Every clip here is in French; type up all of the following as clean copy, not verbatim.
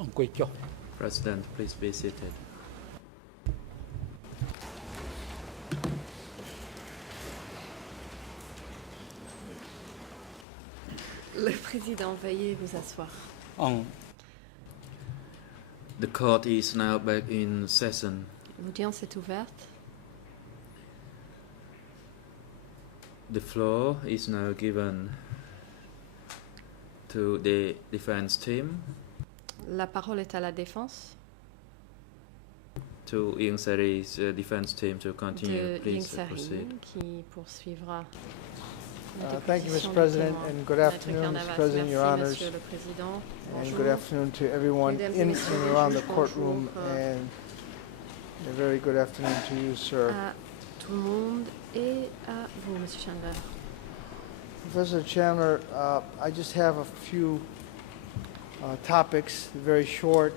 អង្គុយចុះ President, please be seated. Le président, veuillez vous asseoir. អង្គ The court is now back in session. L'audience est ouverte. The floor is now given to the defense team, La parole est à la défense to Ieng Sari's defense team to continue. de Please Ieng proceed. Sari qui poursuivra. Thank you, Mr. President, and good afternoon, Mr. President, Your Honors, Monsieur le Président. and good afternoon to everyone Mesdames et in messieurs and les around the juges, courtroom, bonjour. and a very good afternoon to you, sir. À tout le monde et à vous, Monsieur Chandler. Professor Chandler, I just have a few topics, very short,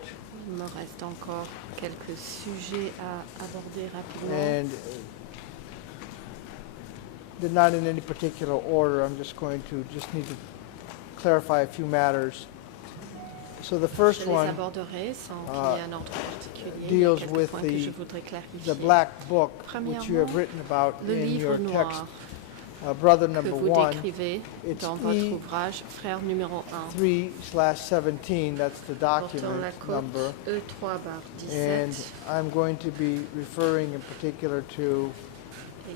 Il me reste encore quelques sujets à aborder rapidement. and they're not in any particular order. I'm just need to clarify a few matters. So the Je first les one, aborderai sans qu'il y ait un ordre particulier. Il y a deals quelques with points que je voudrais clarifier. the black book, which you have Premièrement, written about Le in livre your text. noir Brother que number vous one, décrivez it's dans votre E ouvrage Frère numéro 1, 3/17, that's the portant document la number. cote E3/17. And I'm going to be referring in particular to Et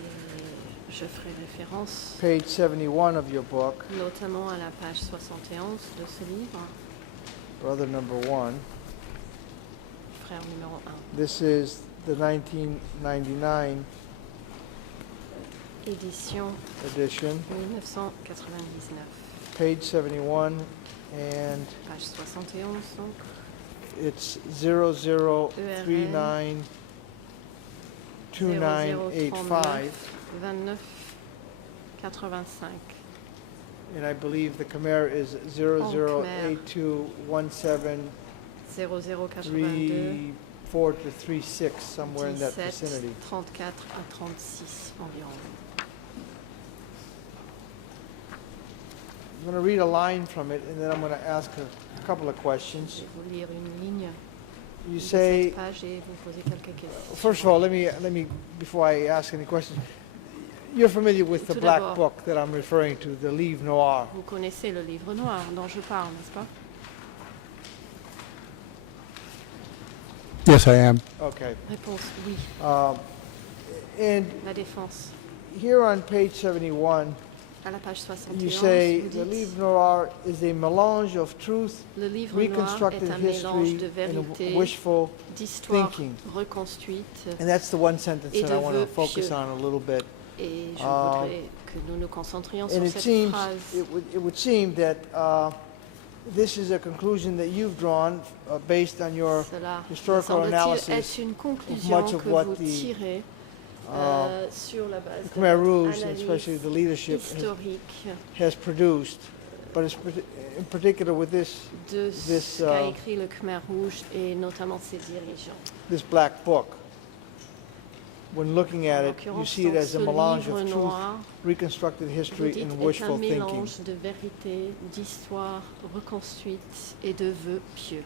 je ferai référence page 71 of your book, notamment à la page 71 de ce livre, brother number one. Frère numéro 1. This is the 1999 Édition edition, 1999. page 71, and Page 71, donc. it's 0039 2985. 29 85. And I believe the Khmer is 008217 0082 4 to 36, somewhere in that 17 vicinity. 34 à 36 environ. I'm going to read a line from it, and then I'm going to ask a couple of Je questions. vais vous lire une ligne You de say, cette page et vous poser quelques questions. first of all, let me before I ask any questions, you're familiar with the Tout black d'abord. book that I'm referring to, the Livre Noir. Vous connaissez le livre noir dont je parle, n'est-ce pas? Yes, I am. Okay. Réponse oui. And La défense. here on page 71, À la page 71, you say vous the dites, Livre Noir is a melange of truth, le livre noir reconstructed est un mélange history, de and vérité, wishful d'histoire thinking. reconstruite, And that's the one sentence Et that de I want to vœux focus pieux. on a little bit. et je Ah. voudrais que nous nous concentrions And sur it cette seems, phrase. it would seem that this is a conclusion that you've drawn based on your Cela, me historical semble-t-il, analysis est une conclusion much of que what vous the, tirez sur la base de Khmer votre Rouge, and analyse especially the leadership, historique has produced. But it's in particular with this de this, ce qu'a écrit le Khmer Rouge et notamment ses dirigeants. black book. When looking at En it, you l'occurrence, see it donc, as ce a melange livre of truth, noir, reconstructed vous history, dites, and est un wishful thinking. mélange de vérité, d'histoire reconstruite et de vœux pieux.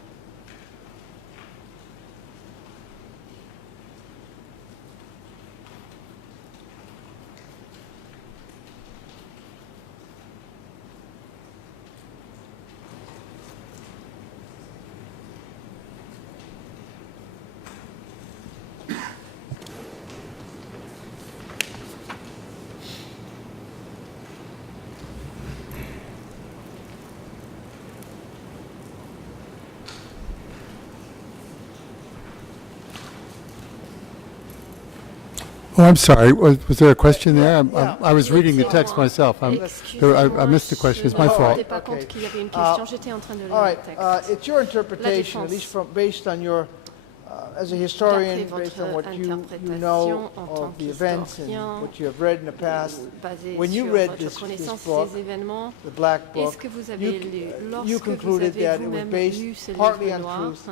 Oh, I'm sorry. Was there a question there? Yeah. I was reading the text myself. I missed the question. It's my Je ne me fault. rendais pas compte qu'il y avait une question. J'étais en train de lire All le right, texte. it's your interpretation, at least from based on your, as a historian, D'après based on votre what you interprétation know en tant of the events and qu'historien, what you have read in the past, Basé when you sur read votre this connaissance book, des événements, the Black Book, est-ce que vous avez lu, you lorsque vous concluded avez that it was vous-même based lu ce partly livre on noir, truth,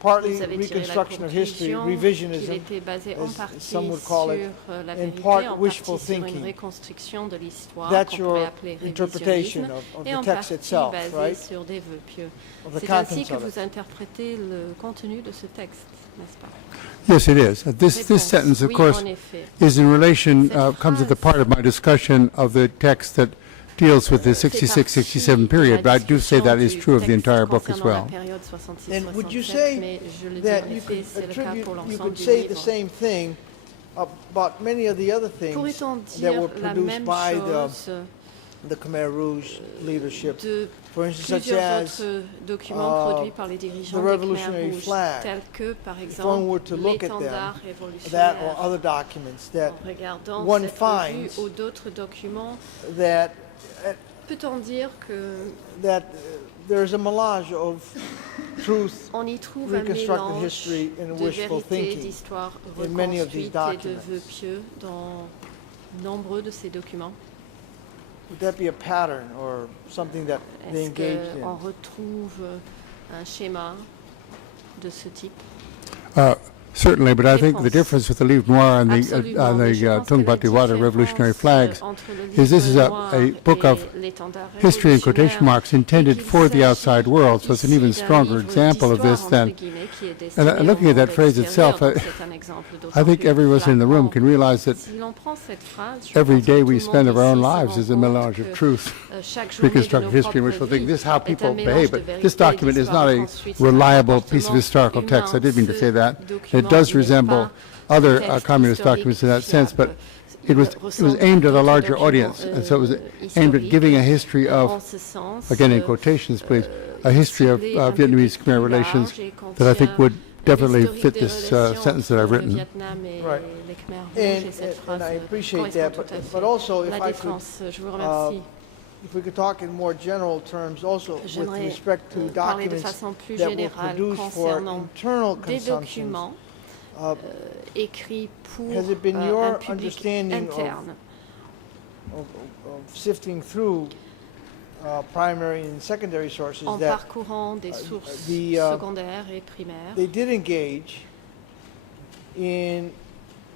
partly Vous avez tiré la reconstruction of history, conclusion qu'il revisionism, était basé en as partie some would sur call it, la in vérité, part en wishful partie sur une thinking. reconstruction de l'histoire That's qu'on pourrait your appeler interpretation révisionnisme, of et the en text partie itself, basé right? sur des vœux pieux. Of the C'est ainsi contents que of it. vous interprétez le contenu de ce texte, n'est-ce pas? Yes, it is. This Réponse. sentence, of Oui, course, en effet. is in relation, Cette comes at the phrase part of my discussion of the text that deals with the 66-67 period, but I do say that is true of the entire book as well. And would you say that you could attribute, you could say the same thing about many of the other things Pourrait-on that dire were la produced même by chose the Khmer Rouge leadership, de for instance, such plusieurs as autres documents produits par les dirigeants the des Khmer Revolutionary Rouges, flag. tels que, par If one were exemple, to look at them, l'étendard that révolutionnaire. or other documents that En regardant one cette revue finds ou d'autres documents, that peut-on dire que there's a melange of truth, on y trouve un reconstructed mélange history, and de wishful vérité, thinking d'histoire in many of these reconstruite et de documents? vœux pieux dans nombreux de ces documents? Would that be a pattern or something that they Est-ce engaged qu'on in? retrouve un schéma de ce type? Certainly, but I think the Réponse. difference with the livre noir and the Absolument, mais je pense que la Tungbat-Iwata revolutionary différence, flags entre le is this is livre a noir book et of l'étendard history in quotation révolutionnaire, marks intended et qu'il for the s'agit outside world, so it's an ici even d'un stronger livre example of this d'histoire, than, entre guillemets, qui est and destiné looking au at that monde phrase extérieur, itself, donc c'est un exemple I d'autant think plus every of us in the room flagrant. can realize that Si l'on prend cette phrase, je every pense que day tout we le spend monde of our own ici se lives rend is a compte melange of que, truth, chaque journée de reconstructed nos history, and propres wishful thinking. vies This is how est un people mélange behave, de but vérité this et document is d'histoire not a reconstruite. C'est un reliable piece of comportement historical text. I humain. didn't mean to say that. Ce It document does n'est resemble pas other texte communist historique documents in that sense, but fiable. it was aimed at a larger audience, and so it was aimed at giving a history en of, ce sens, again in quotations please, a history of ciblé un Vietnamese public Khmer plus relations large et that I think contient would definitely l'historique fit des this relations sentence that I've entre le written. Vietnam et Right. les Khmer rouges, et cette phrase I appreciate correspond that, tout à fait. but also if La I could, défense, je vous remercie. if we could talk in more general terms also with J'aimerais respect to parler de documents façon plus that were générale produced for concernant internal des consumption. documents écrits pour Has it been un your public understanding interne. of sifting through primary and secondary sources En that parcourant des sources the, secondaires et primaires, they did engage in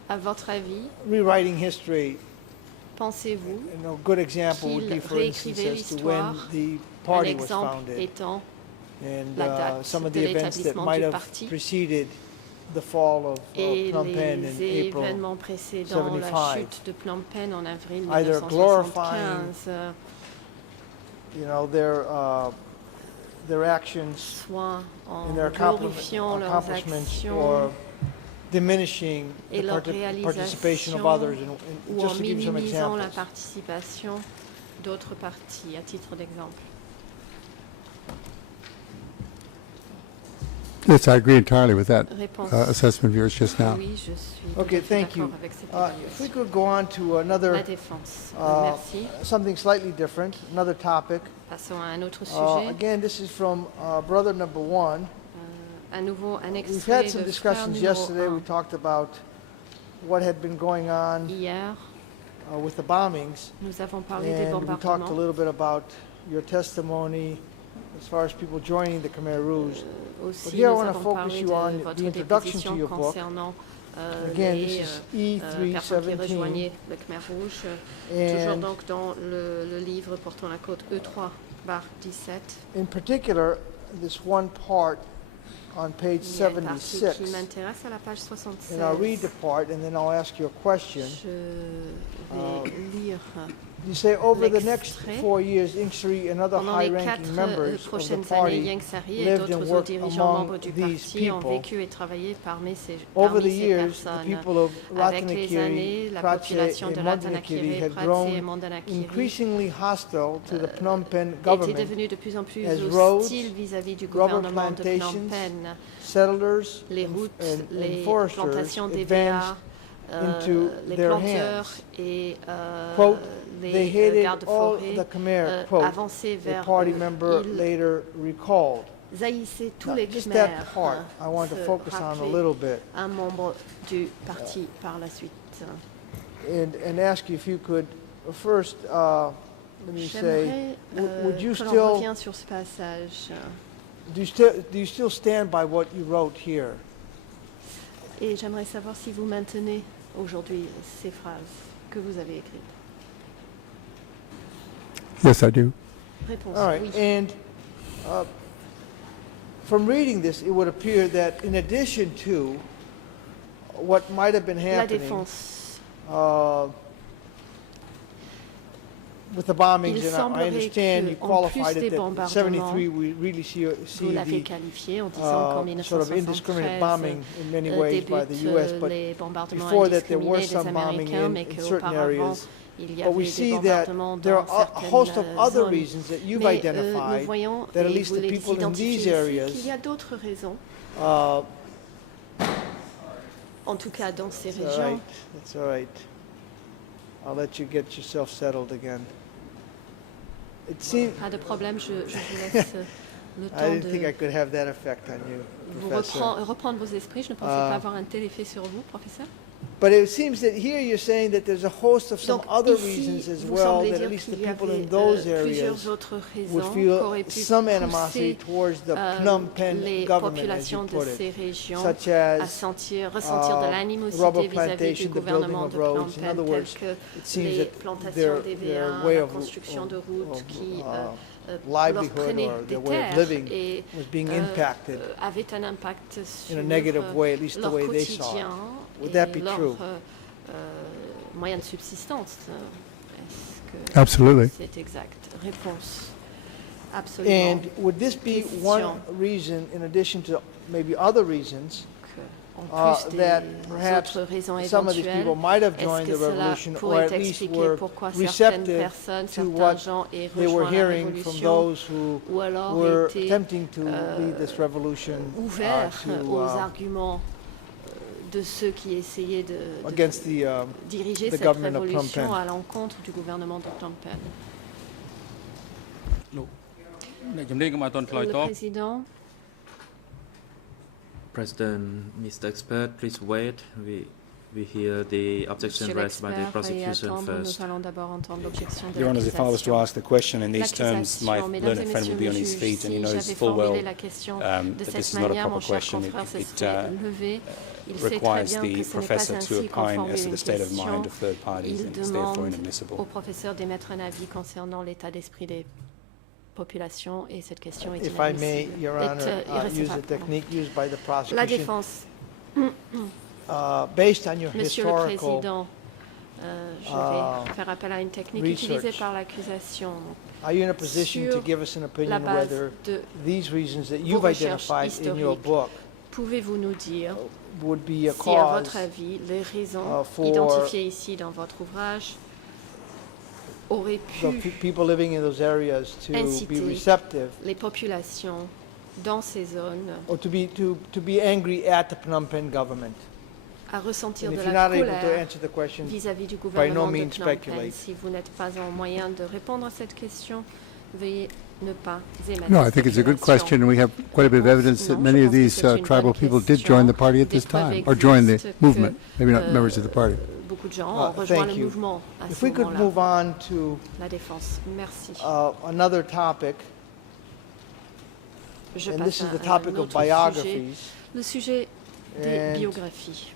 à votre avis, rewriting history? pensez-vous, And a good example would be, qu'il for instance, réécrivait as to when l'histoire, the un party was exemple founded étant and la date some of de the events that l'établissement might du have parti preceded the fall of et Phnom Penh in les April. événements précédents, la 75. chute de Phnom Penh en avril Either 1975, You know, their actions soit en and their glorifiant leurs accomplishments actions or diminishing et the leur participation of réalisation, others. And ou en just to give you some minimisant la examples. participation d'autres partis, à titre d'exemple. Yes, I agree entirely with that Réponse. assessment of yours just now. Oui, je suis tout Okay, à fait thank you. d'accord avec cette If we évaluation. could go on to La another, défense. Merci. something slightly different, another topic. Passons à un autre sujet. Again, this is from brother number one. À nouveau, un We've extrait had de some frère discussions numéro yesterday. We 1. talked about what had been going on Hier, with the bombings. nous avons parlé des And we talked a bombardements. little bit about your testimony as far as people joining the Khmer Rouge. Aussi, here I nous wanna avons focus parlé you on de the votre introduction to déposition your book. concernant Again, les this is personnes qui E317. rejoignaient le Khmer Rouge. Toujours And donc dans le livre portant la code E3/17. in particular, this one part on page Il y a une partie 76. qui m'intéresse à la page 76. And I'll read the part and then I'll ask you a question. Je vais lire. You say over the next l'extrait. 4 years, Inksery and other Pendant les 4 high-ranking members of the prochaines années, party Yang Sari et lived and d'autres hauts worked dirigeants among membres du these parti ont people. vécu et travaillé parmi ces Over the personnes. years, the people of Avec les années, Ratanakiri, la Prache, population de and Ratanakiri, Mandanakiri had Prache et grown Mandanakiri increasingly hostile to the Phnom Penh était government. devenue de plus en plus as roads, hostile vis-à-vis du rubber gouvernement de Phnom plantations, Penh. Settlers Les and- routes, and les foresters plantations advanced d'EVA, into les their planteurs hands. et Quote, les they hated gardes all forêts the Khmer, quote, avançaient a vers party eux. member Ils later recalled. haïssaient tous Now, les just Khmer. that part I want to se focus on a rappelaient little bit un membre du parti par la suite. and ask you if you could first, let me say, J'aimerais would you que l'on still revienne sur ce passage. do you still stand by what you wrote here? Et j'aimerais savoir si vous maintenez aujourd'hui ces phrases que vous avez écrites. Yes, I do. Réponse, All right, oui. and from reading this, it would appear that in addition to what might have been La happening défense. with the bombings, Il and I semblerait understand you que, en qualified plus it des that in 73 we really see Vous l'avez the qualifié en disant qu'en sort of indiscriminate bombing 1973 in many ways by the U.S., but les bombardements before that there indiscriminés was des some bombing Américains, in mais certain qu'auparavant areas. il y But we avait des see that bombardements there dans are a host of certaines other zones. reasons that you've Mais nous identified voyons, that at et least vous the les people in identifiez these ici, areas qu'il y a d'autres raisons, uh, en tout cas dans ces That's all régions. right. That's all right. I'll let you get yourself settled again. It seems Pas de problème, je vous laisse le I temps didn't think I de could have that effect on you, vous Professor. reprendre vos esprits. Je ne pensais pas avoir un tel effet sur vous, professeur. But it seems that here you're saying that there's a host of some Donc other ici, reasons as vous well semblez that at dire least the qu'il y people in avait those areas plusieurs autres would raisons feel qu'auraient pu some animosity pousser towards the Phnom Penh les government, as you populations de put ces it, régions such à as ressentir de rubber l'animosité vis-à-vis du plantation, the building gouvernement of de Phnom roads. In Penh, other telles words, que it seems les that plantations their d'EVA, way la of construction de routes qui leur livelihood prenaient or des their way of terres living et was being impacted avaient un impact sur in a negative way, at least the leur way they saw quotidien it. Would et that be leur true? moyen de subsistance. Est-ce que Absolutely. c'est exact? Réponse. Absolument. And would this be Question. one reason, in addition to maybe other reasons, En plus des that perhaps autres raisons some of these éventuelles, people might have est-ce joined que the cela revolution or pourrait at least expliquer were pourquoi certaines receptive personnes, to certains what gens aient they were rejoint la hearing from révolution those who ou alors were étaient attempting to lead this revolution ouverts aux to, arguments de ceux qui essayaient de against the diriger the cette government of Phnom révolution Penh. à l'encontre du gouvernement de Phnom Penh. អ្នកជំនាញក៏មកអត់ទាន់ឆ្លើយ Le តប président, President, Mr. Expert, please wait. We hear the objection Monsieur raised by the l'expert, veuillez prosecution attendre. first. Nous allons d'abord entendre l'objection de Your Honours, if I was to l'accusation. ask the question in these terms, my L'accusation, mesdames learned et friend would be on his messieurs, feet, and he si knows j'avais full well formulé la question de that cette this is not a manière, mon proper cher question. confrère se It serait levé. Il sait très requires bien the que ce n'est pas professor to ainsi qu'on opine formule as to une the state of question. mind of third parties, Il and it's therefore demande inadmissible. au professeur d'émettre un avis concernant l'état d'esprit des populations et cette question est If I may, inadmissible. Your Est, Honor, use irrecevable, the pardon. technique used by the La prosecution. défense. Based on your Monsieur le historical Président, je vais faire appel à une technique utilisée research. par l'accusation. Are you in a position to Sur give us an La opinion base whether de these reasons that you've recherches identified in your historiques. book pouvez-vous nous dire would be a si, à cause votre avis, les raisons for identifiées ici dans votre ouvrage auraient the pu people living in those areas to be inciter receptive les populations dans ces zones or to be angry at the Phnom Penh government? à ressentir And de if you're la not able to colère answer the question, vis-à-vis du no gouvernement de means Phnom Penh. speculate. Si vous n'êtes pas en moyen de répondre à cette question, veuillez ne pas émettre No, I think it's a good spéculation. question. We have quite a bit of evidence that many of these tribal people did join the party at this time, or join the movement, maybe not members of the party. Beaucoup de gens ont rejoint Thank le you. mouvement à If ce we could moment-là. move on to La défense. Merci. another topic, Je and passe this is à the un topic of autre sujet, biographies. le sujet des And biographies.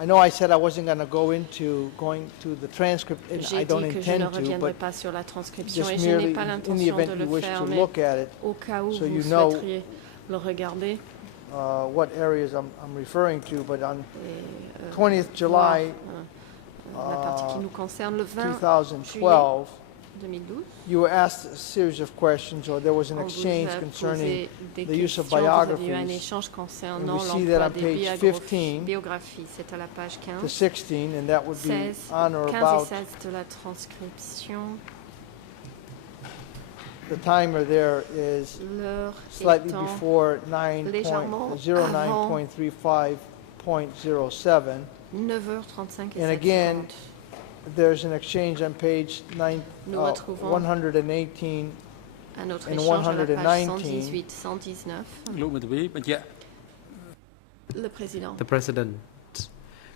I know I said I wasn't going to going to the transcript, and J'ai I don't dit que je ne intend to, reviendrai but pas sur la transcription just et je n'ai merely pas in the l'intention de event you le wish faire, to mais look at it, au cas où so vous you know, souhaiteriez le regarder what areas I'm referring to, but on et 20th voir, July la partie qui nous concerne, le 20 2012, 2012, you were asked a series of questions, or there was an on vous exchange a concerning posé des the use of questions, vous avez eu un biographies. échange concernant And we see that l'emploi on des page biographies. 15 biographies. C'est à la page to 15, 16, and that would be 16, on or 15 et about, 16 de la transcription. the timer there is L'heure slightly étant before légèrement 09.35.07. 9h35 et And again, 7h40. There's an exchange on page Nous retrouvons 118 un autre and échange à la page 119. 118, 119. លោកមេធាវីបញ្ជាក់ Le président. The President,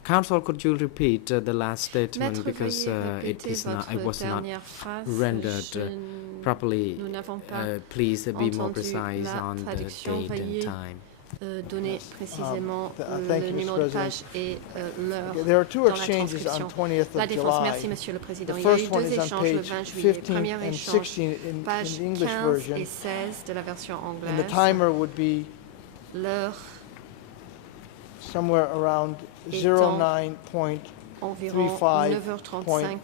Council, could you repeat the last statement Maître, because veuillez it répéter is not, it votre was not dernière phrase. rendered properly. Nous n'avons pas Please be more entendu precise la on the traduction. date and Veuillez time. donner précisément thank le you, Mr. numéro de President. page et l'heure There are two dans la exchanges on transcription. 20th La of Défense, merci July. Monsieur le Président. The Il y a eu first one deux is on échanges le page 20 juillet. 15 Premier and échange, 16 in page the English 15 version. et 16 de la version And the anglaise. timer would be L'heure somewhere around Étant 09.35.07. environ 9h35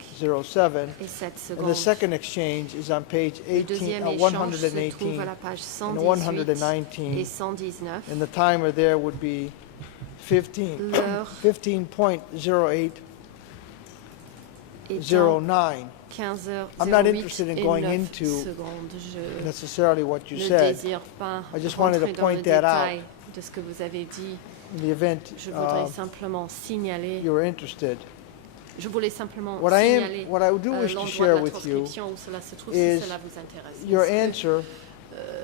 et 7 And the secondes. second exchange is on page Le 18, deuxième échange se trouve 118 à la page and 118 et 119. 119. And the timer there would be 15, L'heure 15.0809. étant 15h08 I'm not interested in et going 9 into secondes. Je necessarily what you ne said. désire pas I just wanted to rentrer dans le point that détail de ce que vous avez dit. In the event Je voudrais simplement signaler, you were interested. je voulais simplement What signaler I do wish to l'endroit share de la with you transcription où cela se trouve is si cela vous intéresse. your Parce que, answer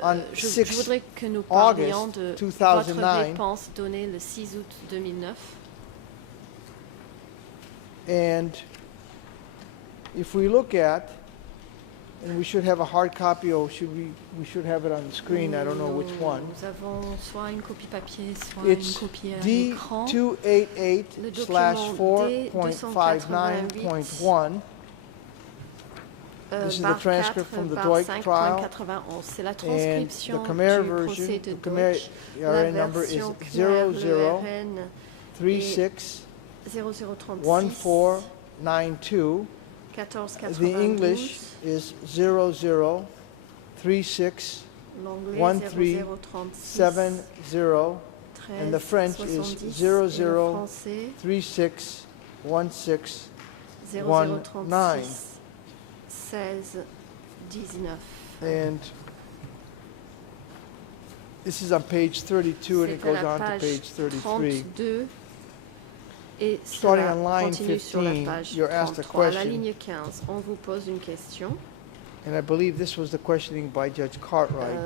on je 6 voudrais que nous parlions August de 2009. votre réponse donnée le 6 août 2009. And if we look at, and we should have a hard copy, or we should have it on the screen, I don't know which one. Nous avons soit une copie papier, soit It's une copie à l'écran. Le document D288/4.59.1. This is the Barre transcript 4, from the barre Deutsch 5, trial. 91. C'est la And transcription the Khmer du version, procès de the Khmer Deutsch. La RN number is version Khmer, le RN 0036 0036 1492. 1492. The English is 0036 L'anglais 1370, 0036 and the French is 1370, 00 et le français 36 16 0036 16 19. And this is on page 32 and it C'est à goes la on to page page 33. 32 et Starting cela on line continue sur la 15, page you're asked a 33. À la question. ligne 15, on vous pose une question. And I believe this was the questioning by Judge Cartwright.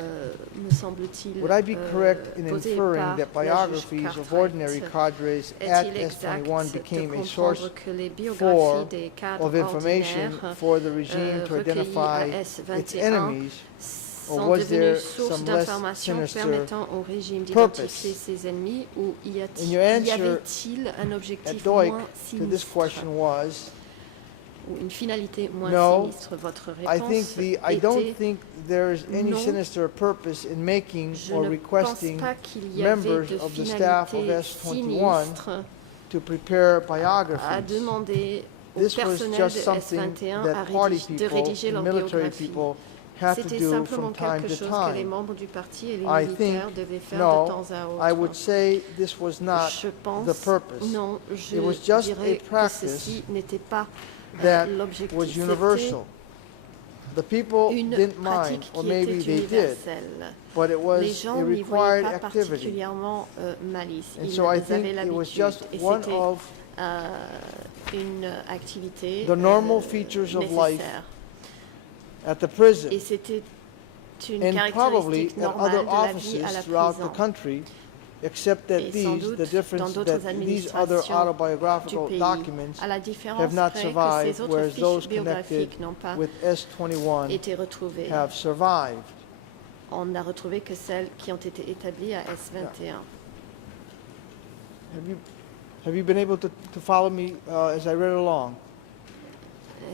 Me semble-t-il Would I be correct in posée inferring par that la juge biographies of Cartwright. ordinary cadres at Est-il exact S21 became de a source comprendre que les biographies des cadres of information ordinaires for the regime to recueillies identify à its S21 enemies, or sont was there devenues source some less d'informations sinister permettant au régime purpose? d'identifier ses ennemis ou y And your answer avait-il un at objectif Deutsch moins to this sinistre question was, ou une finalité moins No, sinistre? Votre I don't était think there is any non. sinister purpose in making je or ne pense requesting pas qu'il y avait members de of the staff of finalité S21 sinistre to prepare à biographies. demander au This was personnel just de something S21 that party de people rédiger and leur military biographie. people had to C'était do simplement from time quelque to chose que les time. membres du parti et les I think, militaires devaient faire de no, temps à autre. I would say this was not Je pense, the purpose. non, je It was just dirais a que practice ceci n'était pas that l'objectif. was C'était universal. The people une didn't mind, pratique or qui maybe était they did, universelle. but it Les was gens a n'y voyaient required pas activity. particulièrement malice. And Ils so I avaient think it was l'habitude. just Et one c'était of une activité the normal features of life nécessaire. at the prison, Et c'était une and probably caractéristique at normale other de la vie offices à la throughout the prison. country, except that Et sans these, doute, the difference dans that d'autres these other administrations du autobiographical pays, documents à la différence have not près que ces survived, autres whereas fiches those connected biographiques n'ont pas with S21 été retrouvées. have survived. On n'a retrouvé que celles qui ont été établies à S21. Have you been able to follow me as I read along?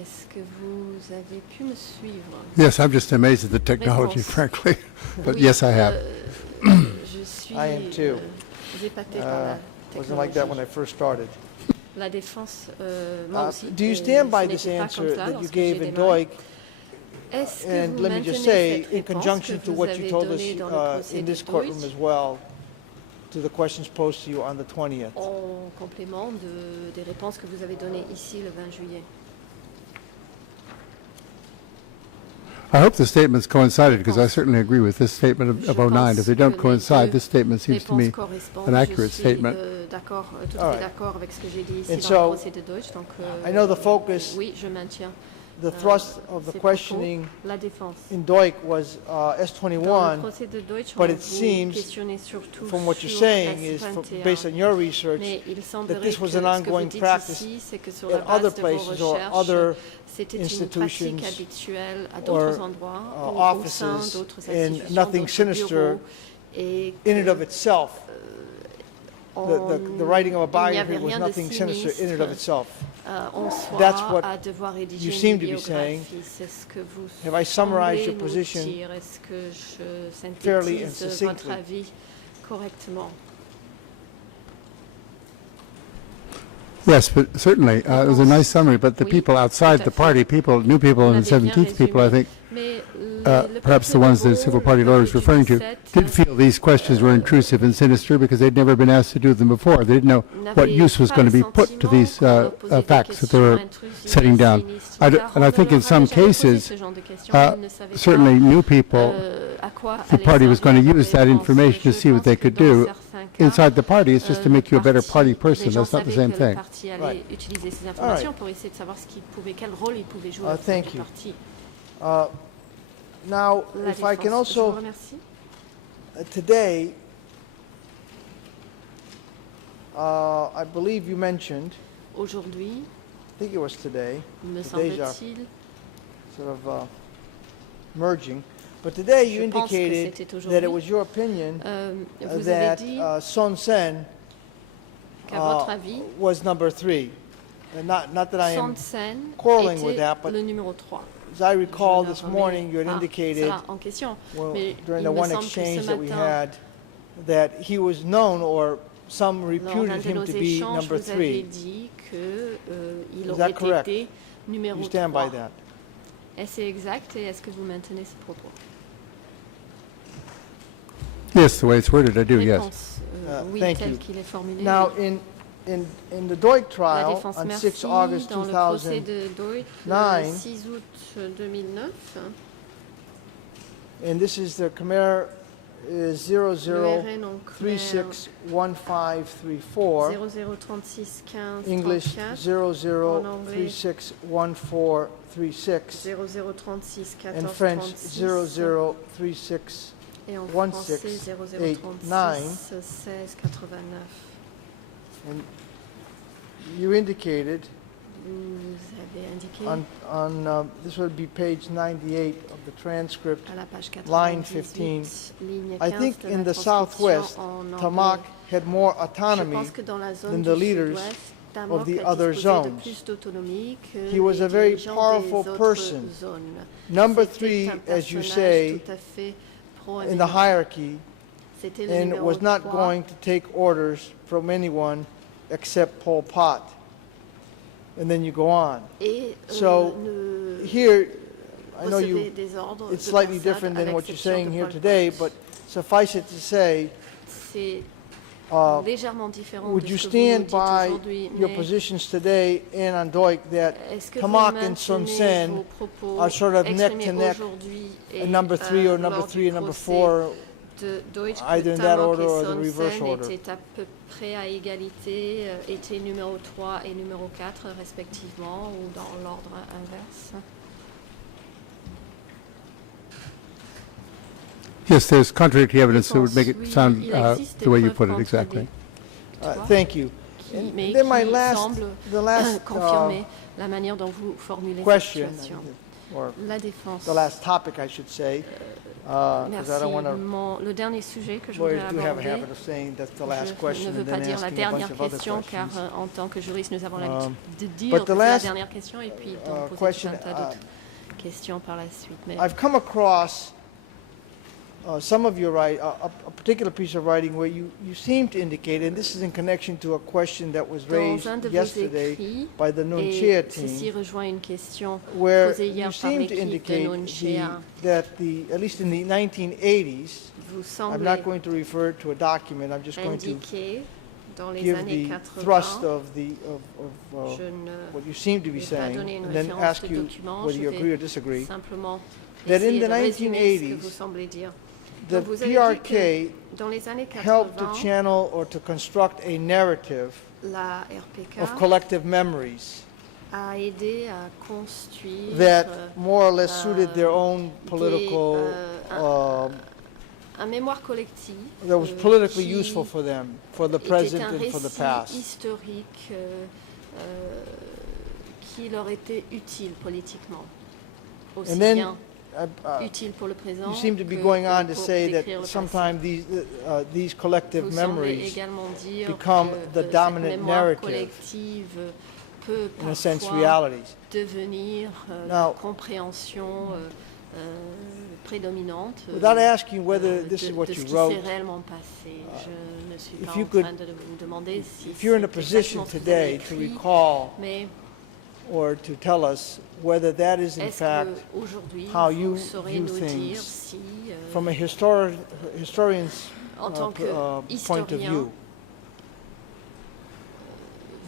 Est-ce que vous avez pu me suivre? Yes, I'm just amazed at the technology, Réponse. frankly. But Oui, yes, I have. Je suis I am too. épatée par la Wasn't like that when I technologie. first started. La défense, moi aussi. Do you et stand by ce this n'était pas answer comme ça that you lorsque gave j'ai in démarré. Doig? Est-ce que And vous let me just maintenez say, cette in réponse conjunction que to vous what you avez told us donnée dans le procès in de this courtroom Deutsch as well, to the questions posed to you on the 20th? en complément des réponses que vous avez données ici le 20 juillet? I hope the statements coincided, because I certainly agree with this statement of Je 09. If they don't pense que coincide, les this statement seems to Réponses me correspondent. an accurate Je suis statement. d'accord, tout All à right. fait d'accord avec ce que j'ai dit ici And dans so, le procès de Deutsch. Donc, I know the focus oui, je maintiens the thrust of the ces questioning propos. La défense. in Doik was Dans le S21, procès de Deutsch, but on it vous seems, questionnait surtout from what you're sur saying, S21. is based on your research, Mais il semblerait that this que was ce an que vous ongoing dites practice ici, c'est que sur la at other base de vos places or recherches, other c'était une institutions pratique habituelle à or, d'autres endroits ou au sein offices, d'autres and institutions, nothing d'autres sinister bureaux, et in and que of itself. The writing of a il n'y avait biography was rien de nothing sinister in and of sinistre itself. en soi That's what à devoir rédiger you une seem to be saying. biographie. C'est ce que vous Have I summarized your semblez nous position dire. Est-ce que je fairly and synthétise votre succinctly? avis correctement? Yes, but certainly, it was a nice summary, but the Oui, people outside tout à the fait. party, new people Vous and the l'avez bien 17th people, I résumé. think, Mais perhaps the ones the civil party lawyer is referring to, did feel these questions were intrusive and sinister because they'd never been asked to do them before. They didn't know what use was going to be put to these facts that they were setting down. And I think in some cases, certainly new people, the party was going to use that information to see what they could do. Inside the party, it's just to make you a better party person. That's not the same thing. Right. Utiliser ces All right. informations pour essayer de savoir quel rôle il pouvait jouer au sein Thank du you. parti. Now, La if I can défense. Je vous also, remercie. today, I believe you mentioned, Aujourd'hui, I think it was today, me today's are semble-t-il, sort of merging, but today you Je pense que indicated c'était that it aujourd'hui. was your opinion Vous avez that dit Son Sen qu'à votre avis, was number 3. And not that I am, Son Sen quarreling with était that, but le numéro 3. as I recall Je ne this remets morning, you had pas indicated cela en question. during Mais the il me one semble que exchange ce that we matin, had that he was known, or some lors d'un reputed de him nos to be échanges, number vous avez 3. dit qu'il Is that aurait correct? été numéro You 3. stand by that? Est-ce exact et est-ce que vous maintenez ce propos? Yes, the way it's worded, I do, yes. Réponse, oui, Thank tel you. qu'il est formulé. Now, oui. in the Doig La trial défense, on merci. 6 August Dans le procès 2000, de Deutsch, le 9, 6 août 2009, and this is the Khmer is 00 le RN en Khmer 361534, 0036 15 English 34, en anglais 00361436, 0036 14 and French 36, 0036. et en 16 français 8 9. 0036 16 89. And you indicated Vous avez indiqué on this would be page 98 of the transcript. à la page 98, line 15, ligne 15 I think de in la the Southwest, transcription en anglais. Tamak had more Je autonomy pense que dans la zone than du the leaders sud-ouest, of Tamak the a other disposé de zones. plus d'autonomie que He was les a very dirigeants powerful des autres person. zones. Number C'était 3, un as you personnage say, tout à fait in the proéminent. hierarchy, C'était le and numéro was not 3. going to take orders from anyone except Pol Pot. And then you go on. Et So, ne Here, I know recevait you, des ordres it's de slightly personne, different à than what you're l'exception saying de here Pol today, Pot. but suffice it to say, C'est légèrement différent would de you ce que vous nous stand dites by aujourd'hui, your mais positions today and on Doik that est-ce que Tamak vous and Son maintenez Sen vos propos are sort of neck to exprimés neck, aujourd'hui a et, number 3 or number lors 3 du and number procès 4, de Deutsch, either in que that Tamak order et or the Son reverse Sen order? étaient à peu près à égalité, étaient numéro 3 et numéro 4 respectivement, ou dans l'ordre inverse. Yes, there's contradictory evidence that would make Oui, it sound il existe des the way you preuves put it exactly. Thank you. Mais And then my qui last, semble the last confirmer la manière dont vous formulez cette question, situation. or La défense. the last topic, I should say, because Merci. I don't want to. Le dernier sujet que je voudrais Lawyers do have a aborder, habit of saying that's the je last question ne veux and pas then dire la asking a bunch dernière of other question, car questions. en tant que juriste, nous avons l'habitude de but dire the que c'est la last, dernière question et puis d'en poser tout question, un tas d'autres questions par la suite. Mais I've come across some of your writing, a particular piece of writing where you seem to indicate, and this is in connection to a question that was raised dans un de vos yesterday écrits, by the Nunchea et ceci team, rejoint une question where posée hier you par seem to l'équipe de indicate Nunchea. that at least in the 1980s, Vous I'm semblez not going to refer to a document, I'm just going to indiquer dans les give années the 80, thrust of je ne what you seem to be vais pas saying, donner une and then référence ask de you document, whether je you vais agree or disagree. simplement That in essayer the de résumer ce que 1980s, vous semblez dire. The Donc, vous avez dit PRK que dans les années helped to 80, channel or to construct a narrative la RPK of collective memories a aidé à construire that more or less suited their own des, political, un mémoire collectif that was politically qui useful for them, for the était present un and for the récit past. historique qui leur était utile politiquement, aussi And then bien uh, utile pour le présent you seem to be que going on to pour say that décrire le passé. sometimes these collective Vous semblez memories, également dire become que the cette dominant mémoire narrative, collective peut in a sense, parfois realities. devenir Now- la compréhension prédominante Without asking whether this is what de ce you qui wrote, s'est réellement passé. Je ne suis if pas you en could- train de me demander si if you're in a c'est position exactement ce que vous avez today to écrit, recall mais or to tell us whether that is in est-ce fact qu'aujourd'hui how vous you saurez view nous things dire si, from a historian's en tant que point of historien, view?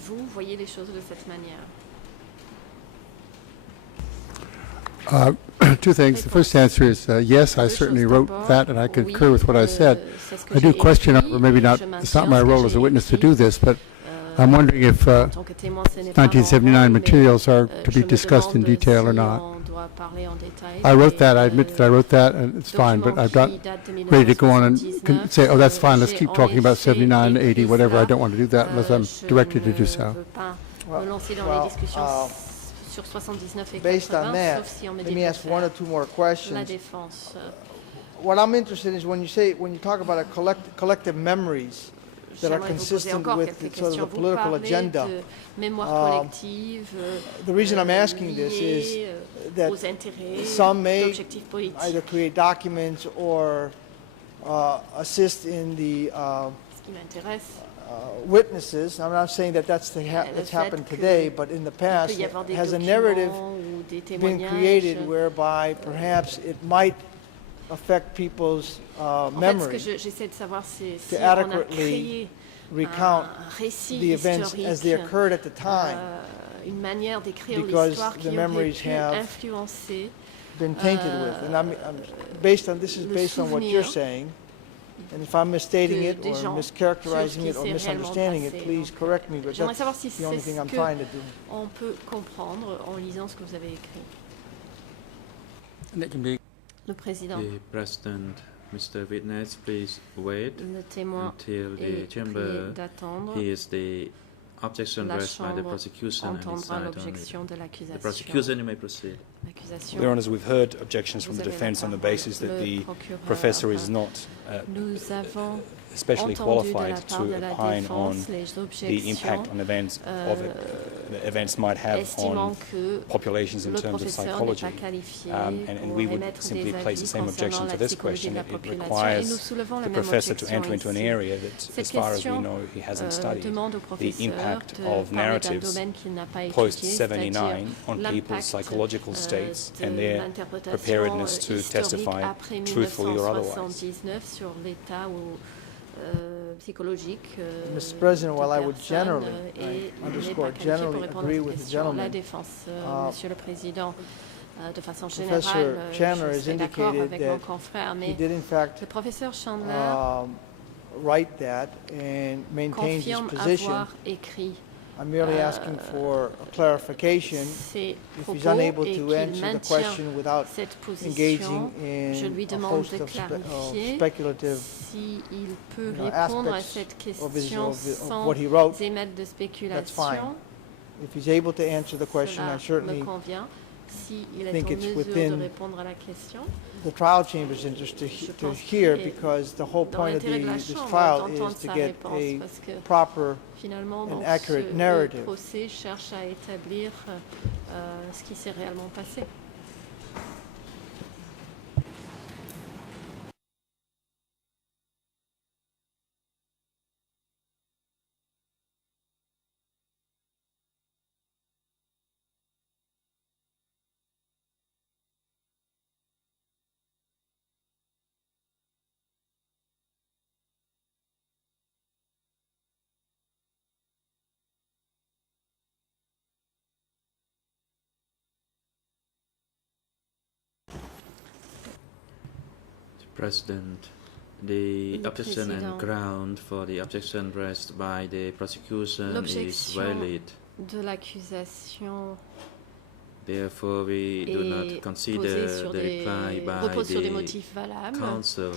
vous voyez les choses de cette manière? Two things. The first answer is yes, I Deux certainly choses. wrote D'abord, that, and I oui, concur with what I said. c'est ce que I do j'ai question, écrit, or maybe not, je it's not maintiens my ce que role as a j'ai witness to écrit. do this, but I'm wondering if En tant que témoin, ce n'est pas mon 1979 rôle, mais, materials are to je be me discussed in demande detail or si not. on doit parler en détail I wrote des, that, I admit that I wrote that, and it's fine, but I'm not documents qui datent de ready to go on and 1979. say, oh, that's fine, let's J'ai keep en talking about effet 79, 80, écrit whatever. I cela. don't want to do that unless I'm Je directed to ne do so. veux pas Well- me lancer dans well, les discussions sur 79 et Based on 80, that, sauf si on me let dit me de ask one or faire two more la questions. défense. What I'm interested in is when you talk about a collective memories that are J'aimerais vous poser consistent encore with quelques sort of questions. the Vous political parlez agenda. de mémoire collective, The reason I'm asking this is liée, that aux intérêts, some may d'objectifs politiques. either create documents or assist in the Ce qui m'intéresse, witnesses. I'm not saying that that's le fait happened que today, but in the il peut past, y avoir des has a narrative documents ou des been témoignages. created whereby perhaps it might affect people's En fait, ce que memory j'essaie de savoir, c'est si to on a adequately créé recount un récit the events historique, as they occurred at the time, une manière d'écrire because l'histoire the qui aurait memories pu have influencer been tainted with. And this is le based on what you're souvenir saying. And if I'm misstating que it des or gens mischaracterizing sur it or qui c'est réellement misunderstanding it, passé. please Donc, correct me, but j'aimerais that's savoir si the only c'est thing ce I'm que trying to do. on peut comprendre en lisant ce que vous avez écrit. អ្នកជំនាញ Le président, The President, Mr. Witness, please wait le témoin until the est prié chamber d'attendre. hears the objection La raised by the Chambre prosecution and his entendra side only. l'objection de The l'accusation. prosecution, you may proceed. L'accusation. Your Honours, we've heard objections from Vous the avez la defence on the parole. basis that Le the procureur, professor is not Nous avons especially entendu de la qualified part to de la opine on défense les the objections impact on events of it, the events might have estimant on que populations in le terms of professeur n'est psychology. pas qualifié And pour we would émettre simply des place the avis same concernant objection la to this psychologie question. de la It population. Et nous requires soulevons la the même professor to objection enter into an ici. area that, Cette as far as we question know, he hasn't studied. demande au The professeur impact de of parler d'un narratives domaine qu'il n'a pas étudié, post-79 c'est-à-dire on people's l'impact psychological states de and their l'interprétation preparedness to historique testify après truthfully or otherwise. 1979 sur l'état psychologique Mr. President, de while I would personnes, generally, et I n'est pas underscore, qualifié pour generally répondre à agree cette with the question. La gentleman, défense, Monsieur le Président, de façon Professor générale, Chandler je has suis d'accord indicated avec mon that confrère, he mais did in fact le professeur Chandler write that and maintained his confirme position. avoir écrit I'm merely asking for a clarification. ses If propos he's unable et to qu'il answer the maintient question without cette position. engaging Je lui in a demande host de of clarifier speculative s'il peut you know, répondre à aspects cette of question of sans what he wrote, émettre de that's fine. spéculation. If he's able to answer the question, Cela I me certainly, convient. S'il est think en it's mesure within de répondre à la question, the trial chamber's interest to Je to pense hear, qu'il est because the whole dans point of l'intérêt de la this Chambre trial d'entendre is to sa get réponse, a parce que proper finalement, and dans accurate ce narrative. procès cherche à établir ce qui s'est réellement passé. President, the Le objection Président. and ground for the objection raised by the prosecution is L'objection valid. de l'accusation Therefore, we do est not consider sur the reply repose sur des by motifs the valables. counsel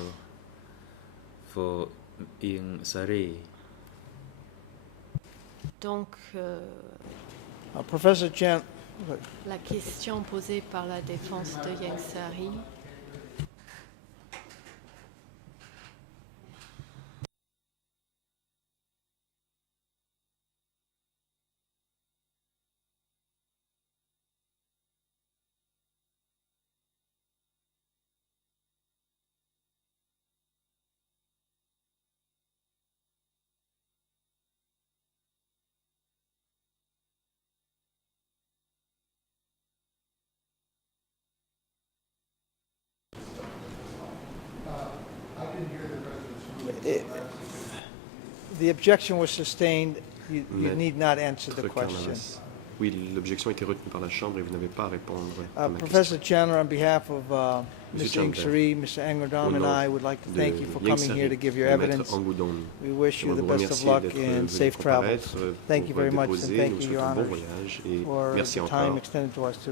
for Ieng Sari. Donc, Professor Chan, la question posée par la défense de Ieng Sari the objection was sustained. You need not answer the Maître question. Carnalas. Oui, l'objection a été retenue par la Chambre et vous n'avez pas à répondre à ma Professor question. Chandler, on behalf of Monsieur Mr. Ing Chandler, Sari, Mr. Angerdam, au and nom I would like to de thank you for Ieng coming here Sari to give your et Maître evidence. Angoudon, We wish you j'aimerais the vous best of remercier luck d'être and venu safe travels. comparaître Thank you pour very much, and déposer. thank Nous you, vous Your souhaitons bon Honors, voyage et for merci the time encore. extended to us to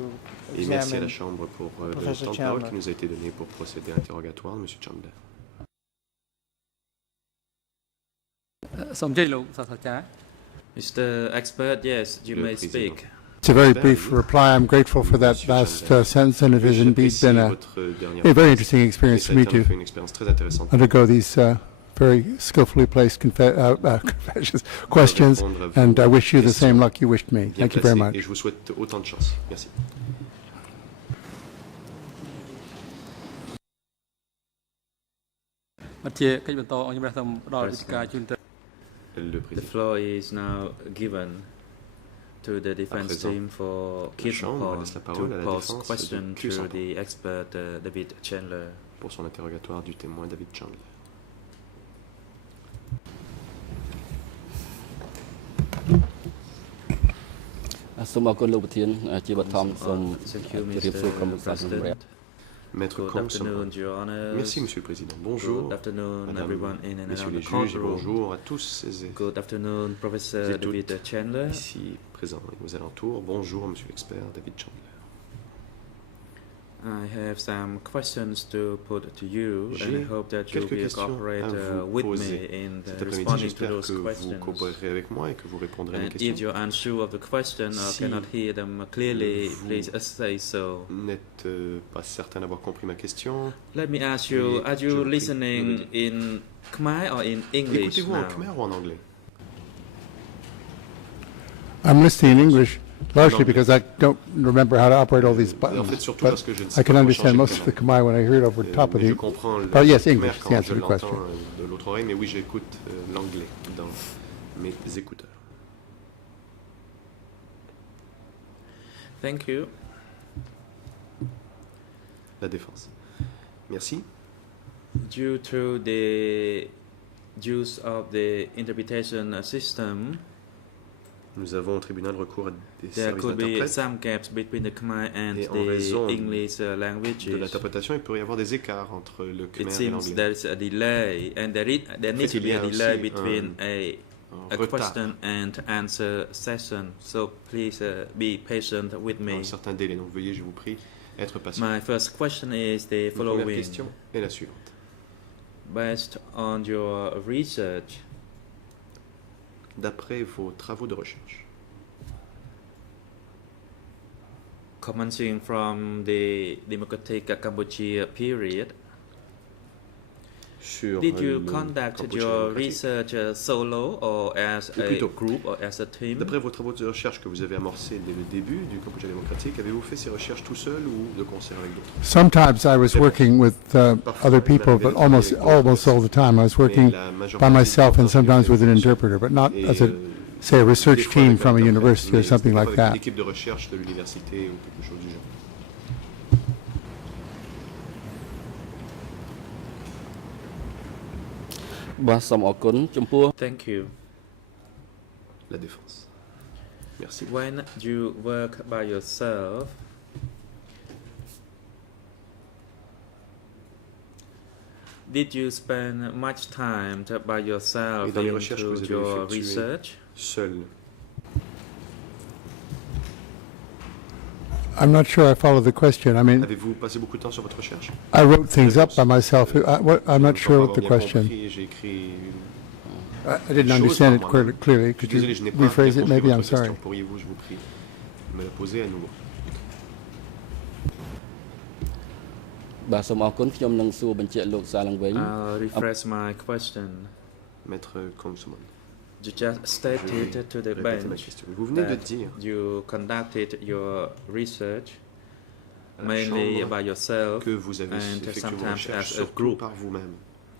Et merci à la examine. Chambre pour le Professor temps de parole Chandler. qui nous a été donné pour procéder à l'interrogatoire de M. Chandler. សូមអញ្ជើញលោកសាស្ត្រាចារ្យ Mr. Expert, yes, you Le may président. speak. It's a very brief reply. I'm grateful for that last sentence, and it has indeed been a very interesting experience for me to une expérience très intéressante. undergo these very skillfully placed confessions, questions, and I wish you the same luck you wished me. Bien Thank you very placé, much. et je vous souhaite autant de chance. Merci. ។ មាជាកិច្ចបន្តអង្គជំរះសូមផ្ដល់វិធីការជូនទៅ Le The président. floor is now given to the defense présent, team for la Kit Chambre Hall laisse la to parole à la pose défense de question Kit to Hall. the expert David Chandler. Pour son interrogatoire du témoin David Chandler. Thank you, Mr. President. Maître Good Kong afternoon, Som. Your Honors. Merci, Monsieur le Président. Bonjour, Good afternoon, Madame, everyone in and Messieurs around les the juges, et courtroom. bonjour à tous et Good afternoon, Professor et David toutes Chandler. ici présents et aux alentours. Bonjour, Monsieur l'expert David Chandler. I have some questions to put to you, and I J'ai hope that you quelques will questions cooperate à vous with me poser. in Cet après-midi, responding to j'espère those que vous questions. coopérerez avec moi et que vous répondrez à mes And if questions. you're unsure of the question or Si cannot hear them clearly, vous please say so. N'êtes pas certain d'avoir compris ma question. Let me ask you, Oui, are je you vous prie, listening in Khmer or in English Écoutez-vous en now? khmer ou en anglais? I'm listening in English largely anglais. because I don't remember how to operate all these En buttons, fait, surtout but parce que je ne I sais can pas comment understand changer most le of the canal. Khmer when I hear it over the top of Mais je the... comprends le But yes, khmer English, quand to answer je the question. l'entends de l'autre oreille, mais oui, j'écoute l'anglais dans mes écouteurs. Thank you. La défense. Merci. Due to the use of the interpretation system, Nous avons au tribunal recours à des there services could be d'interprète. some gaps between the Khmer and Et en the raison English De languages. l'interprétation, il peut y avoir des écarts entre le It khmer et seems l'anglais. there is a delay, and there needs to il be y a a delay aussi between Un a retard, question and answer session. So please be patient with me. un certain délai. Donc veuillez, je vous prie, être patient. My first question is the Ma première following. question est la suivante. Based on your research, D'après vos travaux de recherche, commencing from the Democratic Cambodia period, sur did you le conduct Cambodge your démocratique, research solo or as Ou a plutôt, group or as a team? d'après vos travaux de recherche que vous avez amorcés dès le début du Cambodge démocratique, avez-vous fait ces recherches tout seul ou de concert avec d'autres? Sometimes I was working with other people, but almost all the time I was working Mais la majeure by partie du myself temps, and c'est sometimes fait with an tout seul. interpreter, but not Et, as a, say, a des research fois team avec from a un interprète, university or mais something des fois like avec that. une équipe de recherche de l'université ou quelque chose du genre. Thank you. La défense. Merci. When you work by yourself, did you spend much time by yourself Et dans les recherches que into vous avez your effectuées, research? Seul. I'm not sure I follow the question. I mean, Avez-vous passé beaucoup de temps sur votre recherche? I wrote things up by myself. I'm not Je sure pense what the pas avoir bien question. compris, j'ai écrit I didn't understand it clearly. Could Désolé, you je n'ai pas bien rephrase it? compris Maybe votre I'm sorry. question. Pourriez-vous, je vous prie, me la poser à nouveau? បាទសូមអរគុណខ្ញុំនឹងសួរបញ្ជាក់លោកសាឡើងវិញ I'll rephrase my question. Maître Kongsman, You just stated to the répétez ma bench question. Vous venez de that dire you conducted your research à la mainly Chambre by yourself que vous avez and effectué vos sometimes recherches as a surtout group par vous-même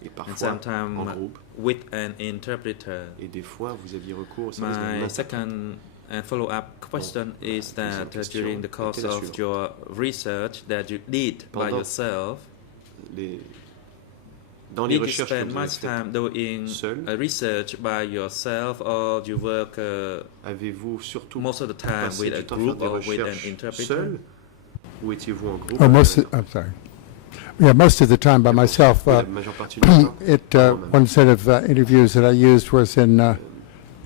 et and parfois en sometimes groupe. with an interpreter. Et des fois, vous aviez recours au service d'un My interprète. second and follow-up question is that during the course of your research that you did by Pendant yourself, Dans les did you recherches que spend vous avez much faites, time doing seul, research by yourself, or you work avez-vous surtout most of the time passé with du a temps à faire group des or with an recherches interpreter? seul ou étiez-vous en groupe? Oh, avec most. un interprète? I'm sorry. Yeah, most of the time by myself. La majeure partie du temps. One set of interviews that I used was in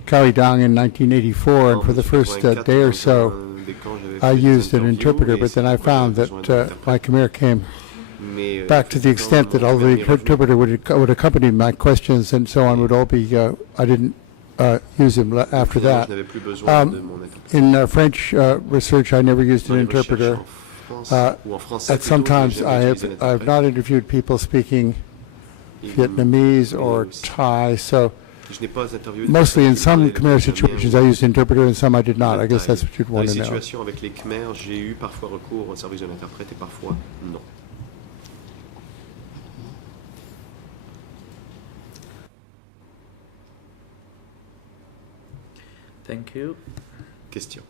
Kaohsiung in 1984, and for the first day or so, I used an interpreter, but then I found that my Khmer came back to the extent that although the interpreter would accompany my questions and so on would all be, I didn't use him after that. In French research, I never used an interpreter. At sometimes I've not interviewed people speaking Vietnamese or Thai, so mostly in some Khmer situations I used interpreter and some I did not. I guess that's what you'd Dans want les to know. situations avec les Khmer, j'ai eu parfois recours au service d'un interprète et parfois non. Thank you. Question.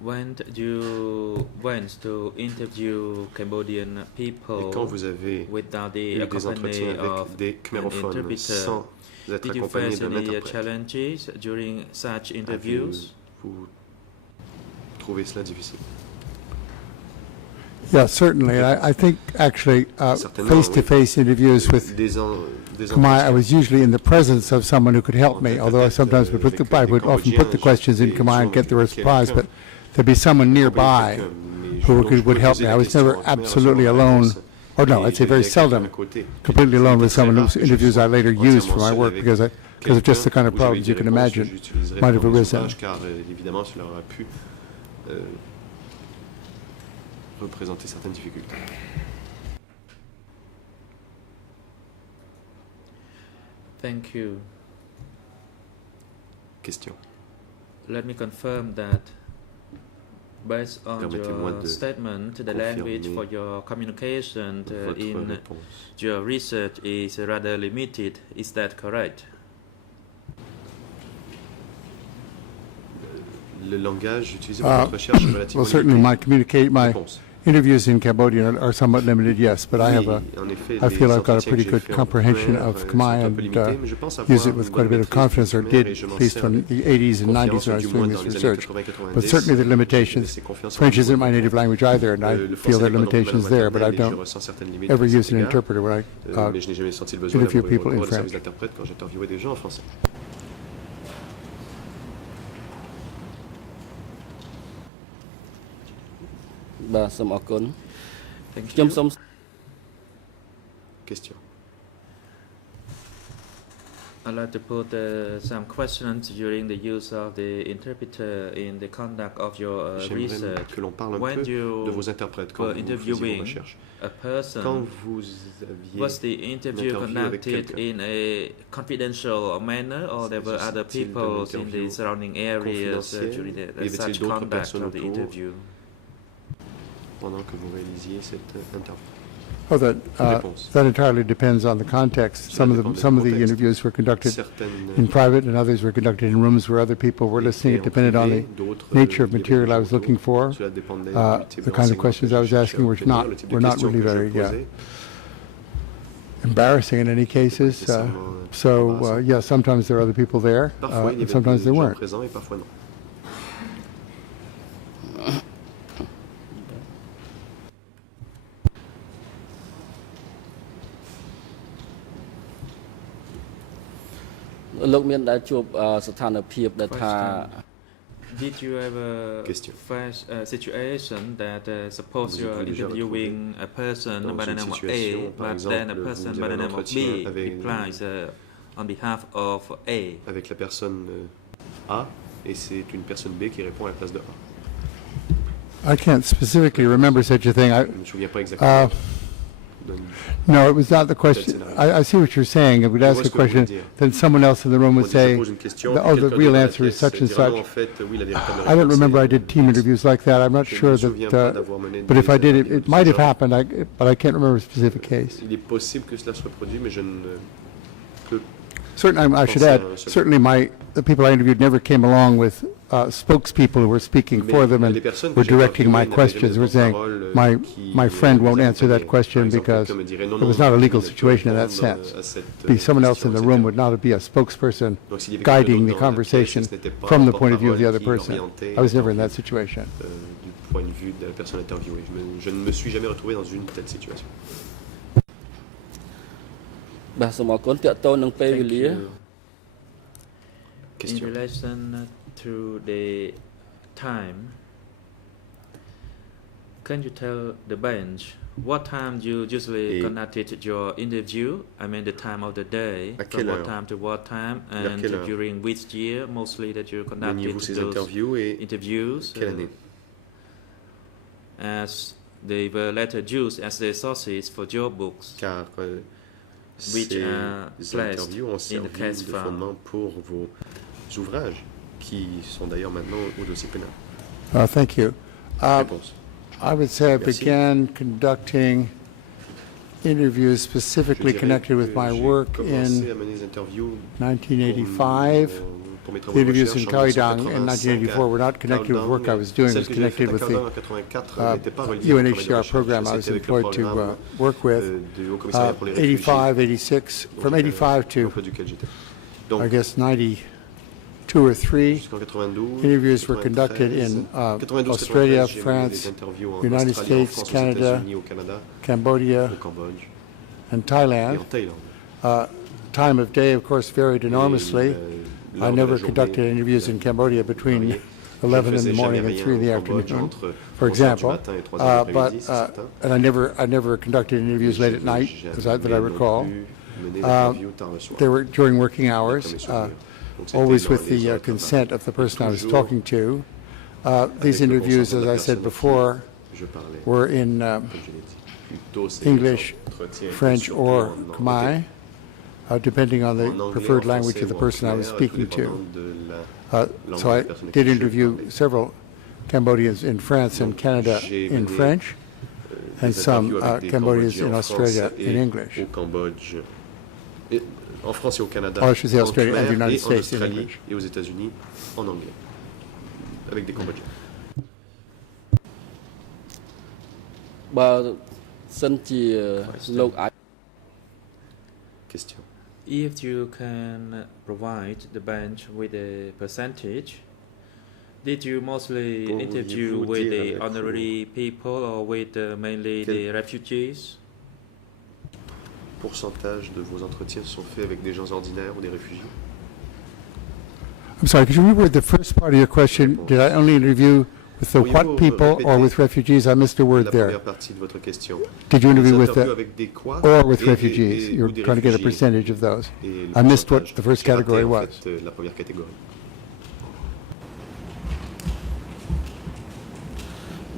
When you went to interview Cambodian Et people quand vous avez without eu the des entretiens accompany of avec des an khmérophones interpreter, sans être did you accompagné face d'un any interprète, challenges during such interviews? vous trouvez cela difficile? Yeah, certainly. I think actually Certainement, face-to-face interviews with Des Khmer, I entretiens was usually in the presence of someone who could help me, although I sometimes would I would often put the questions in Khmer and get the replies, but there'd be someone nearby who would help me. I was never absolutely alone, or no, I'd say very seldom completely alone with someone whose interviews I later used for my work because of just the kind of problems you can imagine might have arisen. Car évidemment, cela aurait pu représenter certaines difficultés. Thank you. Question. Let me confirm that based on Permettez-moi your de statement, the language confirmer for your communication Votre in réponse. your research is rather limited. Is that correct? Le langage utilisé pour votre recherche est relativement Well, certainly limité. my Réponse. interviews in Cambodian are somewhat limited, yes, but I have Oui, en effet, I feel les I've got a entretiens pretty que good j'ai faits en comprehension Khmer, of sont Khmer un and peu limités, mais je pense use avoir it with une quite a bonne bit of maîtrise confidence, or du did Khmer, et je m'en at least sers from avec the 80s and 90s confiance, when I du was moins doing dans this les années research. 80-90. But certainly the J'ai limitations. laissé confiance en French moi. isn't my native language either, and I Le feel français there are n'est pas non plus ma limitations langue there, but I maternelle, et je don't ressens certaines limites ever à cet use an égard. interpreter when Mais je n'ai jamais senti le besoin interview d'avoir people in recours au service French. d'interprète quand j'interviewais des gens en français.បាទសូមអរគុណ Thank ខ្ញុំ you. សូម Question. I'd like to put some questions during the use of the interpreter in the conduct of your J'aimerais research. que l'on parle un When peu you de vos interprètes quand were vous faisiez vos interviewing recherches. a person, Quand vous aviez was the interview interview avec conducted quelqu'un. in a confidential manner, or there were other S'agissait-il people d'un in the interview surrounding areas confidentiel? during Y avait-il such d'autres conduct personnes of the autour? interview? Pendant que vous réalisiez cette interview. Oh, Réponse. that entirely depends on the context. Some of dépend du the contexte. interviews were conducted Certaines in private, and others were conducted in rooms where other people were listening. It étaient en depended on privé, the d'autres, nature of il y avait material des I gens was looking autour. for. Cela dépendait du type The de kind of renseignements questions que I je was cherchais asking à were obtenir, le type de not questions really que je very posais. embarrassing in any cases. So, yeah, sometimes there are other people there, Parfois, il y and avait sometimes des there gens weren't. présents et parfois non. លោកមានដែលជួបស្ថានភាពដែលថា Did you ever Question. face a situation that suppose Vous you're avez déjà interviewing a person dans by the une name of situation, A, par but exemple, then a vous person avez by the un name of B entretien avec- replies on behalf of A? avec la personne A et c'est une personne B qui répond à la place de A. I can't specifically remember such a thing. Je ne me souviens pas exactement. No, it was not the question. I see what you're saying. If we'd Je ask vois a ce que vous voulez question, dire. then someone else in the room On would dit, je say, pose une question, oh, puis the quelqu'un real dans la answer is pièce such and dira, non, en such. fait, oui, la véritable I don't réponse, remember c'est- I did team interviews like that. I'm not Je sure me souviens pas that, d'avoir mené but if des I did, interviews it de might ce have genre. happened, but I can't remember a specific case. Il est possible que cela se reproduise, mais je ne peux. Certainly, I should add, certainly the people I interviewed never came along with spokespeople who were speaking Mais for them les and personnes que were j'ai directing my interviewées n'avaient questions, jamais were saying, porte-parole, qui my friend les won't answer that accompagnaient. question Par exemple, because quelqu'un me dirait, non, it non, was not a tu legal ne peux situation in that répondre sense. à cette Be someone else in question, the room etc. would not be a spokesperson Donc, s'il y avait guiding quelqu'un the d'autre dans la conversation pièce, ce n'était pas from un the point of view of the other porte-parole qui person. orientait I was never in l'interview, that situation. Du point de vue de la personne interviewée. Je ne me suis jamais retrouvé dans une telle situation. បាទសូមអរគុណតកតូននឹងពេលវេ Thank លា you. In Question. relation to the time, can you tell the bench what time you usually Et- conducted your interview? I mean the time of the day, À from quelle what heure? time to what time, Vers and quelle heure? during which year mostly that you conducted Meniez-vous ces those interviews et interviews? quelle année? As they were later used as the sources for your books. Car Which ces are placed interviews ont in the servi case de file. fondement pour vos ouvrages, qui sont d'ailleurs maintenant au dossier pénal. Thank you. Réponse. I would say I Merci. began conducting interviews Je specifically dirais connected with que my j'ai work commencé in à mener des interviews 1985. pour mes The travaux de interviews in recherche en Kaohsiung in 1985 1984 were not connected with work I was doing. It Celle was que j'ai connected faite à with Kaohsiung the en 84 n'était pas reliée au travail de UNHCR recherche. program I was C'était avec le employed to programme, work with. du Haut Commissariat pour les réfugiés, 85, 86, from 85 to, l'emploi duquel j'étais. Donc, I guess, 92 or 3, jusqu'en 92, interviews were conducted in 92, Australia, 93, j'ai mené France, des interviews en United Australie, en States, France, aux Canada, États-Unis, au Canada, Cambodia, au Cambodge and et Thailand. en Thaïlande. Time of day, of course, varied enormously. Et, I lors de la never journée, conducted interviews in Cambodia between variée. 11 Je in the faisais morning jamais and rien 3 in the au Cambodge afternoon, entre for 11 heures du example. matin et 3 heures de But, l'après-midi, c'est certain. and I never conducted interviews late at night, that I recall. They were during working hours, always with the consent of the person I was talking to. These interviews, as I said before, were in English, French, or Khmer, depending on the preferred language of the person I was speaking to. So I did interview several Cambodians in France and Canada in French, and some Cambodians in Australia in English. Au Cambodge, et en France et au Canada, Oh, je faisais en Australie and khmer, United et en States in Australie English. et aux États-Unis en anglais, avec des Cambodgiens. បើសិនជាលោកអាច Question. If you can provide the bench with a percentage, did you mostly Pourriez-vous interview dire with the avec honorary people or with mainly the refugees? Pourcentage de vos entretiens sont faits avec des gens ordinaires ou des réfugiés? I'm sorry, could you reword the first part of your question? Did I only interview with the what people or with refugees? I missed a word La there. première partie de votre question. Did you interview Des with interviews the avec des quoi or with et- refugees? et- You ou were des trying to get a réfugiés. percentage of those. Et le I missed what pourcentage. the first J'ai raté, category en was. fait, la première catégorie.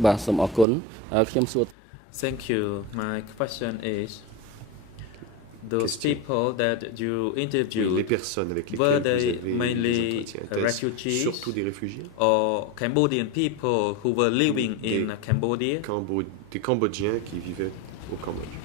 បាទសូមអរគុណខ្ញុំសួរ Thank you. My question is, those Question. people that you Oui, les interviewed personnes avec were lesquelles vous they avez mainly des entretiens, étaient-ce refugees surtout des réfugiés, or Cambodian people who were living in Des- Cambodia? des Cambodgiens qui vivaient au Cambodge.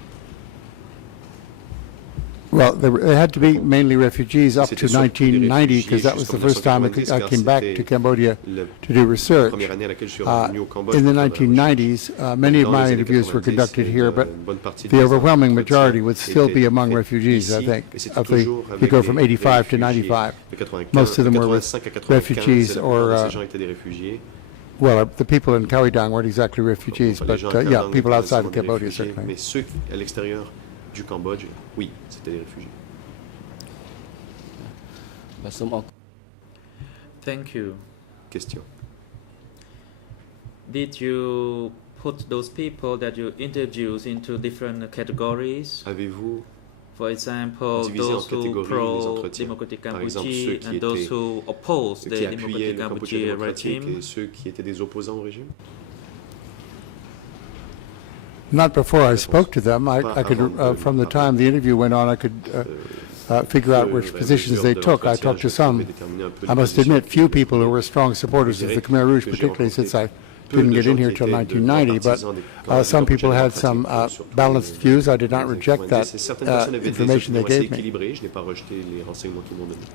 Well, they had to be mainly refugees up to C'était surtout des 1990 because that was jusqu'en the first time I 1990, I car came back to c'était Cambodia La to do research. première année à laquelle je suis revenu au Cambodge. In the pour travailler en recherche. 1990s, many of Dans les my années interviews were 90, conducted here, but une bonne partie the des overwhelming entretiens majority would still be étaient among faits refugees, I ici, think, et c'était of the, toujours you avec go des from 85 to réfugiés. 95. De 95 Most of them were with 85 à 95, refugees la or, plupart de ces gens étaient des réfugiés. Well, the people in Kaohsiung weren't exactly refugees, Les but gens à yeah, Kaohsiung people étaient outside of nécessairement des Cambodia, réfugiés, certainly. mais ceux à l'extérieur du Cambodge, oui, c'était des réfugiés. បាទសូមអរគុណ Thank you. Question. Did you put those people that you introduced into different categories? Avez-vous For example, divisé en those who catégories les entretiens? pro-Democratic Par exemple, ceux Cambodia qui and those étaient- who oppose qui the appuyaient Democratic le Cambodge Cambodia démocratique regime? et ceux qui étaient des opposants au régime? Not before I spoke to them. I could, Avant de from the time the interview went on, I could figure out which positions they took. I talked to some, I must admit, few people who were strong supporters of the Khmer Rouge, particularly since I didn't get in here till 1990, but some people had some balanced views. I did not reject that Certaines personnes avaient des information they opinions assez gave me. équilibrées. Je n'ai pas rejeté les renseignements qu'ils m'ont donnés.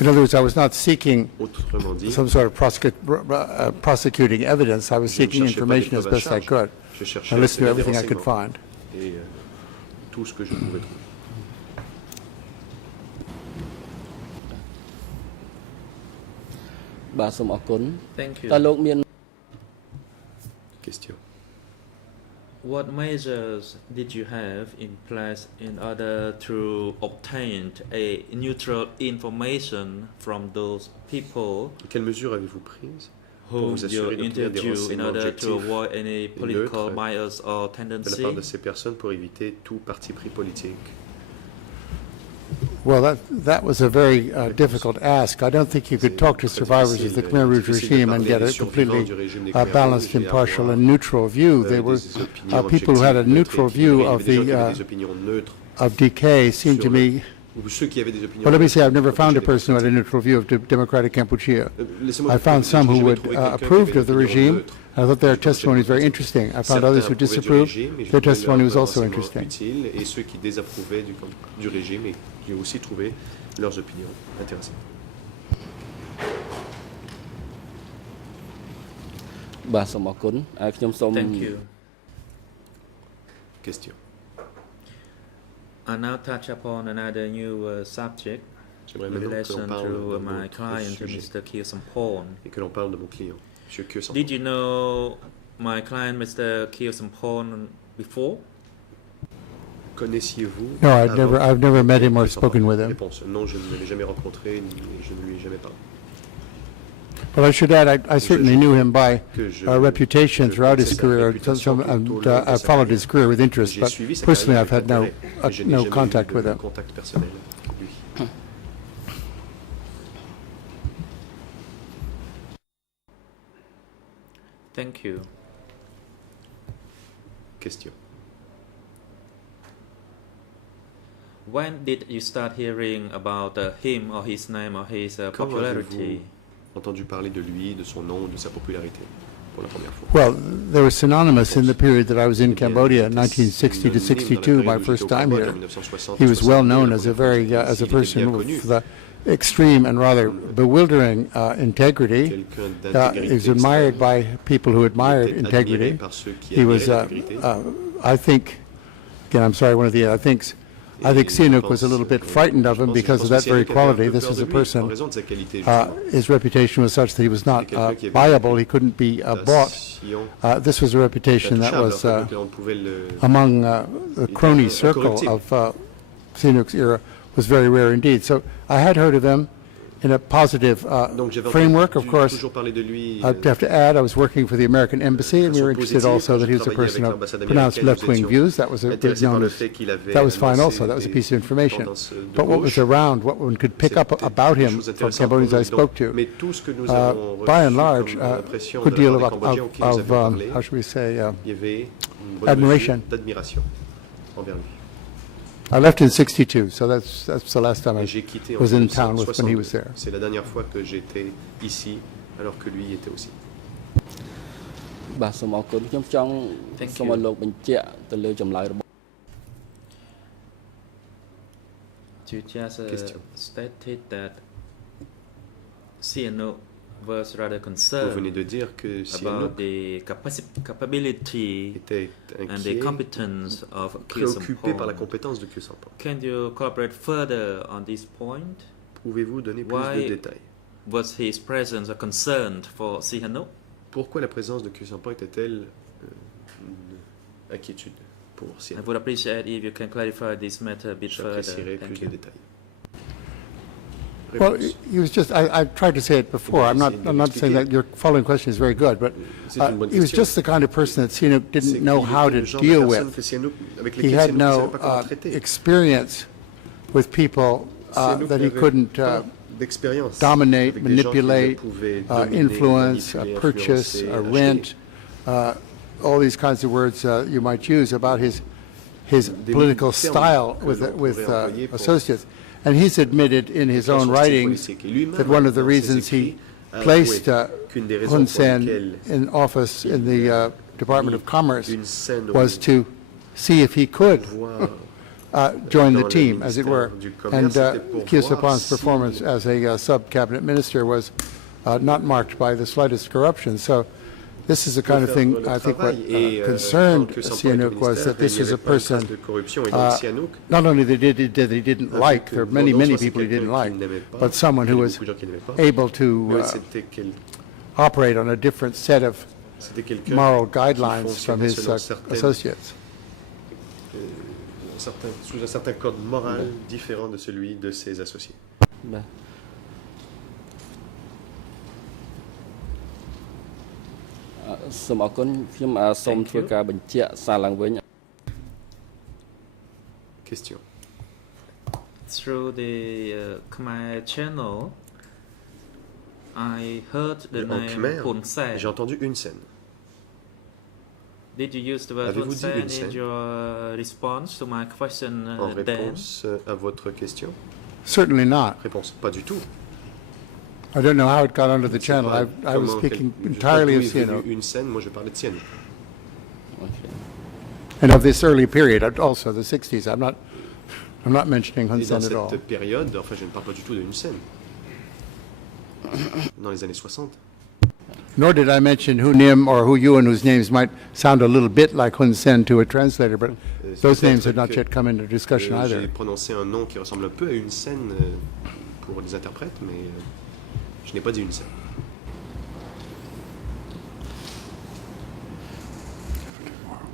In other words, I was not seeking Autrement dit, some sort of prosecuting evidence. I was je ne seeking cherchais pas des information as preuves à best I charge. could. Je cherchais I listened to des everything I could renseignements find. et tout ce que je pouvais trouver.បាទសូមអរគុណ Thank you. តើលោកមាន Question. What measures did you have in place in order to obtain a neutral information from those people Quelles mesures avez-vous prises pour whom vous you assurer d'obtenir des interview in renseignements order to objectifs avoid any political neutres bias or de la tendency? part de ces personnes pour éviter tout parti pris politique? Well, that was a very difficult ask. I don't think you could talk to survivors of the Khmer Rouge regime and get a completely balanced, impartial, and neutral view. They were people who had a neutral view of the of decay. Seemed to me. Well, let me say, I've never found a person who had a neutral view of Democratic Cambodia. I found some who would approved of the regime. I thought their testimony was very interesting. I found others who disapproved. Their testimony was also interesting. Et ceux qui désapprouvaient du régime, et j'ai aussi trouvé leurs opinions intéressantes. បាទសូមអរគុណខ្ញុំសូម Thank you. Question. I now touch upon another new subject J'aimerais in maintenant que relation l'on parle to d'un my autre client, sujet Mr. Kyo Sampon. et que l'on parle de mon client, M. Kyo Sampon. Did you know my client, Mr. Kyo Sampon, before? Connaissiez-vous No, avant I've never met him or Kyo Sampon? spoken with him. Réponse. Non, je ne l'ai jamais rencontré, je ne lui ai jamais parlé. But I should add, I certainly knew him by Que je- reputation je throughout his connaissais sa career, réputation tout au long de and sa I followed carrière. his career with interest, J'ai but suivi sa personally carrière I've had avec intérêt, mais je n'ai no jamais contact eu with de him. contact personnel avec lui. Thank you. Question. When did you start hearing about him or his name or his Quand popularity? avez-vous entendu parler de lui, de son nom, de sa popularité pour la première fois? Well, they were synonymous in the period that I was in Cambodia, 1960 to 62, my first time here. He was well known as a person with the extreme and rather bewildering integrity. He was admired by people who admired integrity. He was, I think, again, I'm sorry, I think Sihanouk was a little bit frightened of him because of that very quality. This was a person, his reputation was such that he was not viable, he couldn't be bought. This was a reputation that was among the crony circle of Sihanouk's era was very rare indeed. So I had heard of him in a positive framework, of course. I'd have to add, I was working for the American Embassy, and we were interested also that he was a person of pronounced left-wing views. That was a good known as, that was fine also. That was a piece of information. But what was around, what one could pick up about him from Cambodians I spoke to, by and large, a good deal of how should we say, admiration. I left in 62, so that's the last time I was in town was when he was there. C'est la dernière fois que j'étais ici alors que lui était aussi. បាទសូមអរគុណខ្ញុំចង់សូមឲ្យលោកបញ្ជាក់ទៅលើចម្លើយរបស់ You just stated that Sihanouk was rather Vous concerned venez de dire que about Sihanouk the capability était and the inquiet, competence of Kyo préoccupé par la Sampon. compétence de Kyo Sampon. Can you corroborate further on this point? Pouvez-vous donner plus Why de détails? Was his presence a concern for Sihanouk? Pourquoi la présence de Kyo Sampon était-elle une inquiétude pour pour I Sihanouk. would appreciate if you can clarify this matter a bit further. J'apprécierais Thank plus de you. détails. Well, Réponse. he was just, I've tried to say it before, I'm not saying that your following question is very good, but C'est une bonne he was question. just the kind of person that Sihanouk C'est didn't know qu'il how était to le genre deal de personne with. que Sihanouk, avec He lesquelles had Sihanouk ne savait no pas comment traiter. experience with people Sihanouk that he n'avait couldn't pas d'expérience dominate, avec des gens qu'il ne manipulate, pouvait dominer, influence, manipuler, purchase, influencer, acheter. rent, all these kinds of words you might use about his political termes style que with l'on pourrait employer pour associates. And he's admitted in his Dans own son style writings politique. Et lui-même, that one of the dans ses reasons he écrits, a placed avoué qu'une des raisons Hun pour Sen lesquelles in office in the Department of Commerce Hun Sen was to see if he could voir join the dans le team, as it were. ministère du Commerce, And c'était pour Khieu voir Samphan's si- performance as a sub-cabinet minister was not marked by the slightest corruption. So this is the kind of faire thing le I think what travail. Et, concerned quand Khieu Samphan était au Sihanouk was ministère, that this il n'y was a avait pas une trace person de corruption. Et donc Sihanouk, not only that he didn't like, there are many, many people he didn't like, but someone who was beaucoup de gens qui n'aimaient pas, able mais to operate on a different set of c'était quelqu'un moral qui guidelines from fonctionnait his selon certaines- associates. sous un certain code moral différent de celui de ses associés. បាទសូមអរគុណខ្ញុំសូម Thank ធ្វើ you. ការបញ្ជាក់សារឡើងវិញ Question. Through the Khmer channel, I heard the En name Khmer, Hun Sen. j'ai entendu une scène. Did you use the word Hun Avez-vous dit Sen Hun Sen? in your response to my question En then? réponse à votre question, Certainly not. réponse pas du tout. I don't know how it got onto the Je sais channel. pas I was comment speaking je sais pas entirely d'où of est venue Sihanouk une scène, moi je parlais de Sihanouk. and of this early period, also the 60s. I'm not mentioning Hun Et dans Sen at all. cette période, enfin je ne parle pas du tout d'une scène. Dans les années 60. Nor did I mention Hu Nim or Hu Yuan, whose names might sound a little bit like Hun Sen to a translator, but those Peut-être names had not que, yet come into discussion J'ai either. prononcé un nom qui ressemble un peu à une scène pour les interprètes, mais je n'ai pas dit une scène.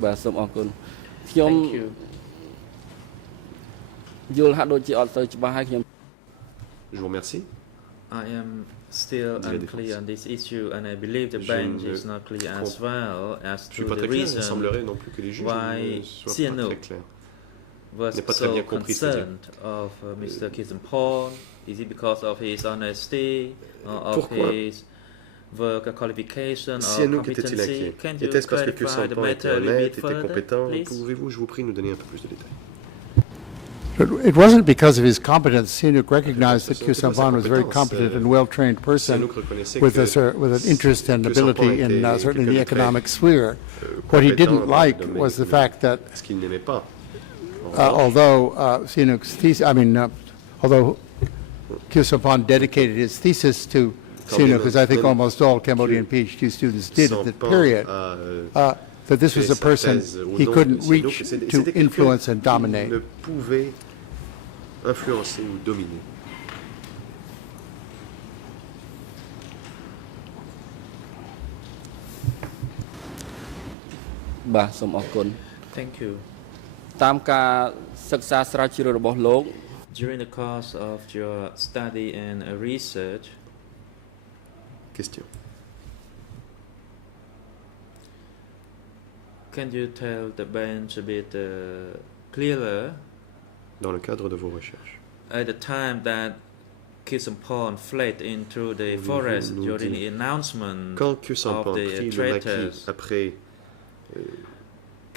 បាទសូមអរគុណខ្ញុំ Thank you. យល់ហាក់ដូចជាអត់ទៅច្បាស់ហើយខ្ញុំ Je vous remercie. I am still Dis la unclear défense. on this issue, and I believe the Je bench ne is not clear as comprends- well as Je ne to suis pas the très clair, il reason semblerait non plus que les juges why ne soient pas Sihanouk très clairs. was n'est pas très so bien compris, c'est-à-dire. concerned of Mr. Kisampon. Is it because of his honesty or of Pourquoi his work qualification or Sihanouk était-il competency? inquiet? Can you Était-ce parce que Khieu clarify the Samphan matter était a little honnête, bit était further, compétent? please? Pouvez-vous, je vous prie, nous donner un peu plus de détails? It wasn't because of his competence. Sihanouk recognized that Khieu Samphan was a very competent and well-trained person Sihanouk reconnaissait with que with an interest and Khieu ability Samphan in était certainly the quelqu'un de très, economic sphere. What he compétent didn't dans le like domaine was the économique. fact that Ce qu'il n'aimait pas. En revanche, although Sihanouk's thesis, although Khieu Samphan dedicated his thesis to Sihanouk, as I think Quand almost all Cambodian PhD students did at that Samphan period, a, that this was fait a sa person thèse au he nom couldn't de Sihanouk, reach c'était to quelqu'un influence and qui dominate. ne pouvait influencer ou dominer. ។បាទសូមអរគុណ Thank you. តាមការសិក្សាស្រាវជ្រាវរបស់លោក During the course of your study and research, Question. can you tell the bench a bit clearer Dans le cadre de vos recherches, at the time that Kisampon fled into the Pouvez-vous forest nous during dire, the announcement quand Khieu of Samphan the prit le traitors? maquis après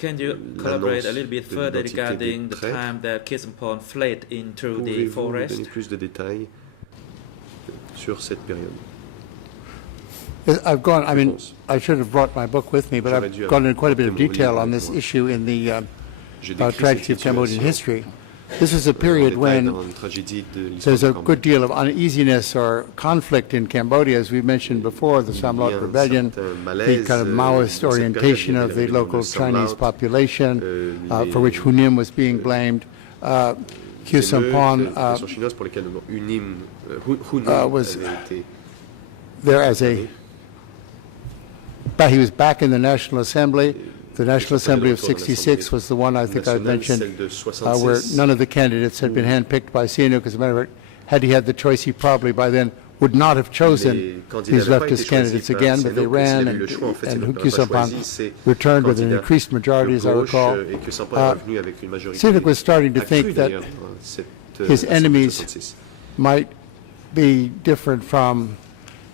Can you collaborate a l'annonce little bit de further l'identité regarding des the traîtres, time that Kisampon fled into the pouvez-vous nous forest? donner plus de détails sur cette période? I've gone, I mean, Réponse. I should have brought my book with me, but J'aurais I've dû gone into quite a bit of apporter mon detail livre on avec this moi. issue in the J'ai décrit tragedy cette of Cambodian situation history. This was a en period détail when dans une tragédie de l'histoire there's de a Cambodge. good deal of uneasiness or conflict in Cambodia, as we mentioned before, the Il y Samlot a un Rebellion, certain the malaise, kind of dans Maoist cette période, orientation il y avait of la the rébellion local de Chinese Samlaut, population, les- for which Hu Nim was being blamed. Khieu les Samphan émeutes, les nations chinoises pour lesquelles Hunim was- avait été there as a, but he was back in the National Assembly. The National Sampal Assembly est of de retour dans 66 was the one I think I nationale, mentioned, celle de where 66. none of the candidates had been handpicked by Sihanouk. As a matter of fact, had he had the choice, he probably by then would not have Les chosen candidats these n'avaient pas été leftist choisis candidates par again, but they Sihanouk, s'il ran, avait eu le choix, en fait, c'est and donc Kyu pas Sampan choisi ces returned with an candidats increased majority, as I de gauche, recall. et que Sampan est revenu avec une majorité Sihanouk was starting to accrue, think that d'ailleurs, cette, his Assemblée enemies 66. might be different from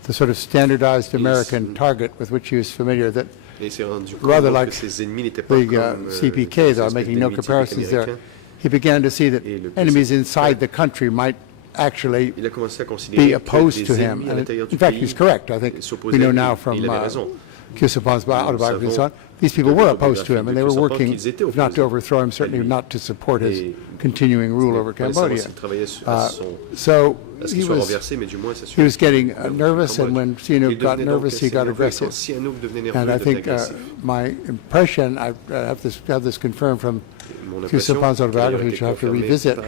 the sort of standardized American target with which he was familiar, that Et il s'est rendu compte rather donc like que ses ennemis n'étaient pas the comme CPK, though I'm ces making no espèces d'ennemis typiques comparisons there, américains. he began to see that Et le enemies PCK inside the country might actually Il a commencé à considérer be que opposed to des him. ennemis à And l'intérieur du in fact, pays he's correct. I think we s'opposaient know à lui. now Et from il avait raison. Kyu Sampan's autobiography and so on, savons these people de were l'autobiographie opposed to him, and de they were Kyu Sampan working, qu'ils étaient if not to opposés overthrow him, certainly à lui. not to support his Et continuing rule over Pour savoir Cambodia. s'il travaillait à So ce he qu'il soit was renversé, mais du moins he s'assurer was getting qu'il nervous, and when Sihanouk Il got devenait donc nervous, he assez got nerveux, et quand aggressive. Sihanouk devenait nerveux, And I il devenait think agressif. my impression, I have this confirmed from Mon Kyu impression, Sampan's qui a autobiography, été which I have to confirmée revisit, par,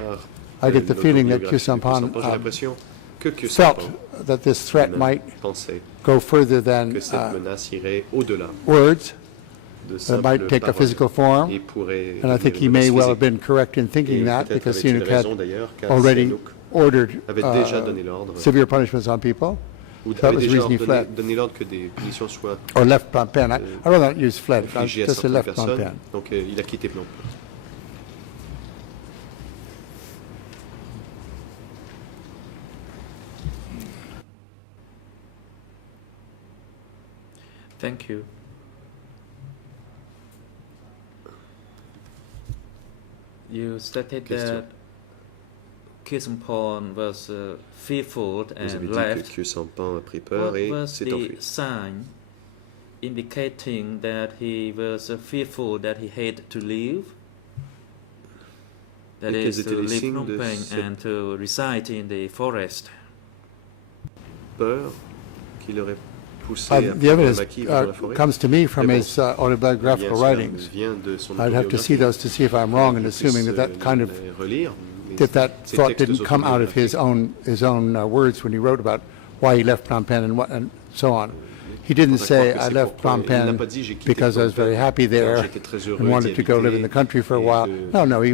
I get the une feeling that autobiographie Kyu de Sampan J'ai l'impression que Kyu felt Sampan that this threat might pensait go further than que cette menace irait au-delà words, de that simples might take a paroles physical form. et pourrait And I think devenir he une may menace well have physique. been correct in thinking Et that, peut-être because avait-il Sihanouk had raison d'ailleurs, car already Sihanouk ordered avait déjà donné l'ordre, severe punishments on people, ou that avait was the déjà reason he fled, donné l'ordre que des punitions soient or left Phnom Penh. I'd rather not use fled, infligées à just say certaines left Phnom personnes. Penh. Donc il a quitté Phnom Penh. Thank you. You stated Question. that Kyu Sampan was fearful Vous avez and dit que left. Kyu Sampan a pris peur What et was s'est the enfui. sign indicating that he was fearful that he had to leave? That Et quels is, étaient to les leave signes Phnom de Penh cette and to reside in the forest. Peur qui l'aurait poussé à The prendre un evidence maquis dans la forêt. comes to me from Mais bon, his autobiographical cela writings. vient de son I'd have to see autobiographie. those to see if I'm wrong in Il assuming puisse, that that kind of les relire, mais that ces thought textes didn't come out of his own words when he wrote about why he left Phnom Penh and so on. He didn't say, I left Phnom Penh because I was very happy there and wanted to go live in the country for a while. No, he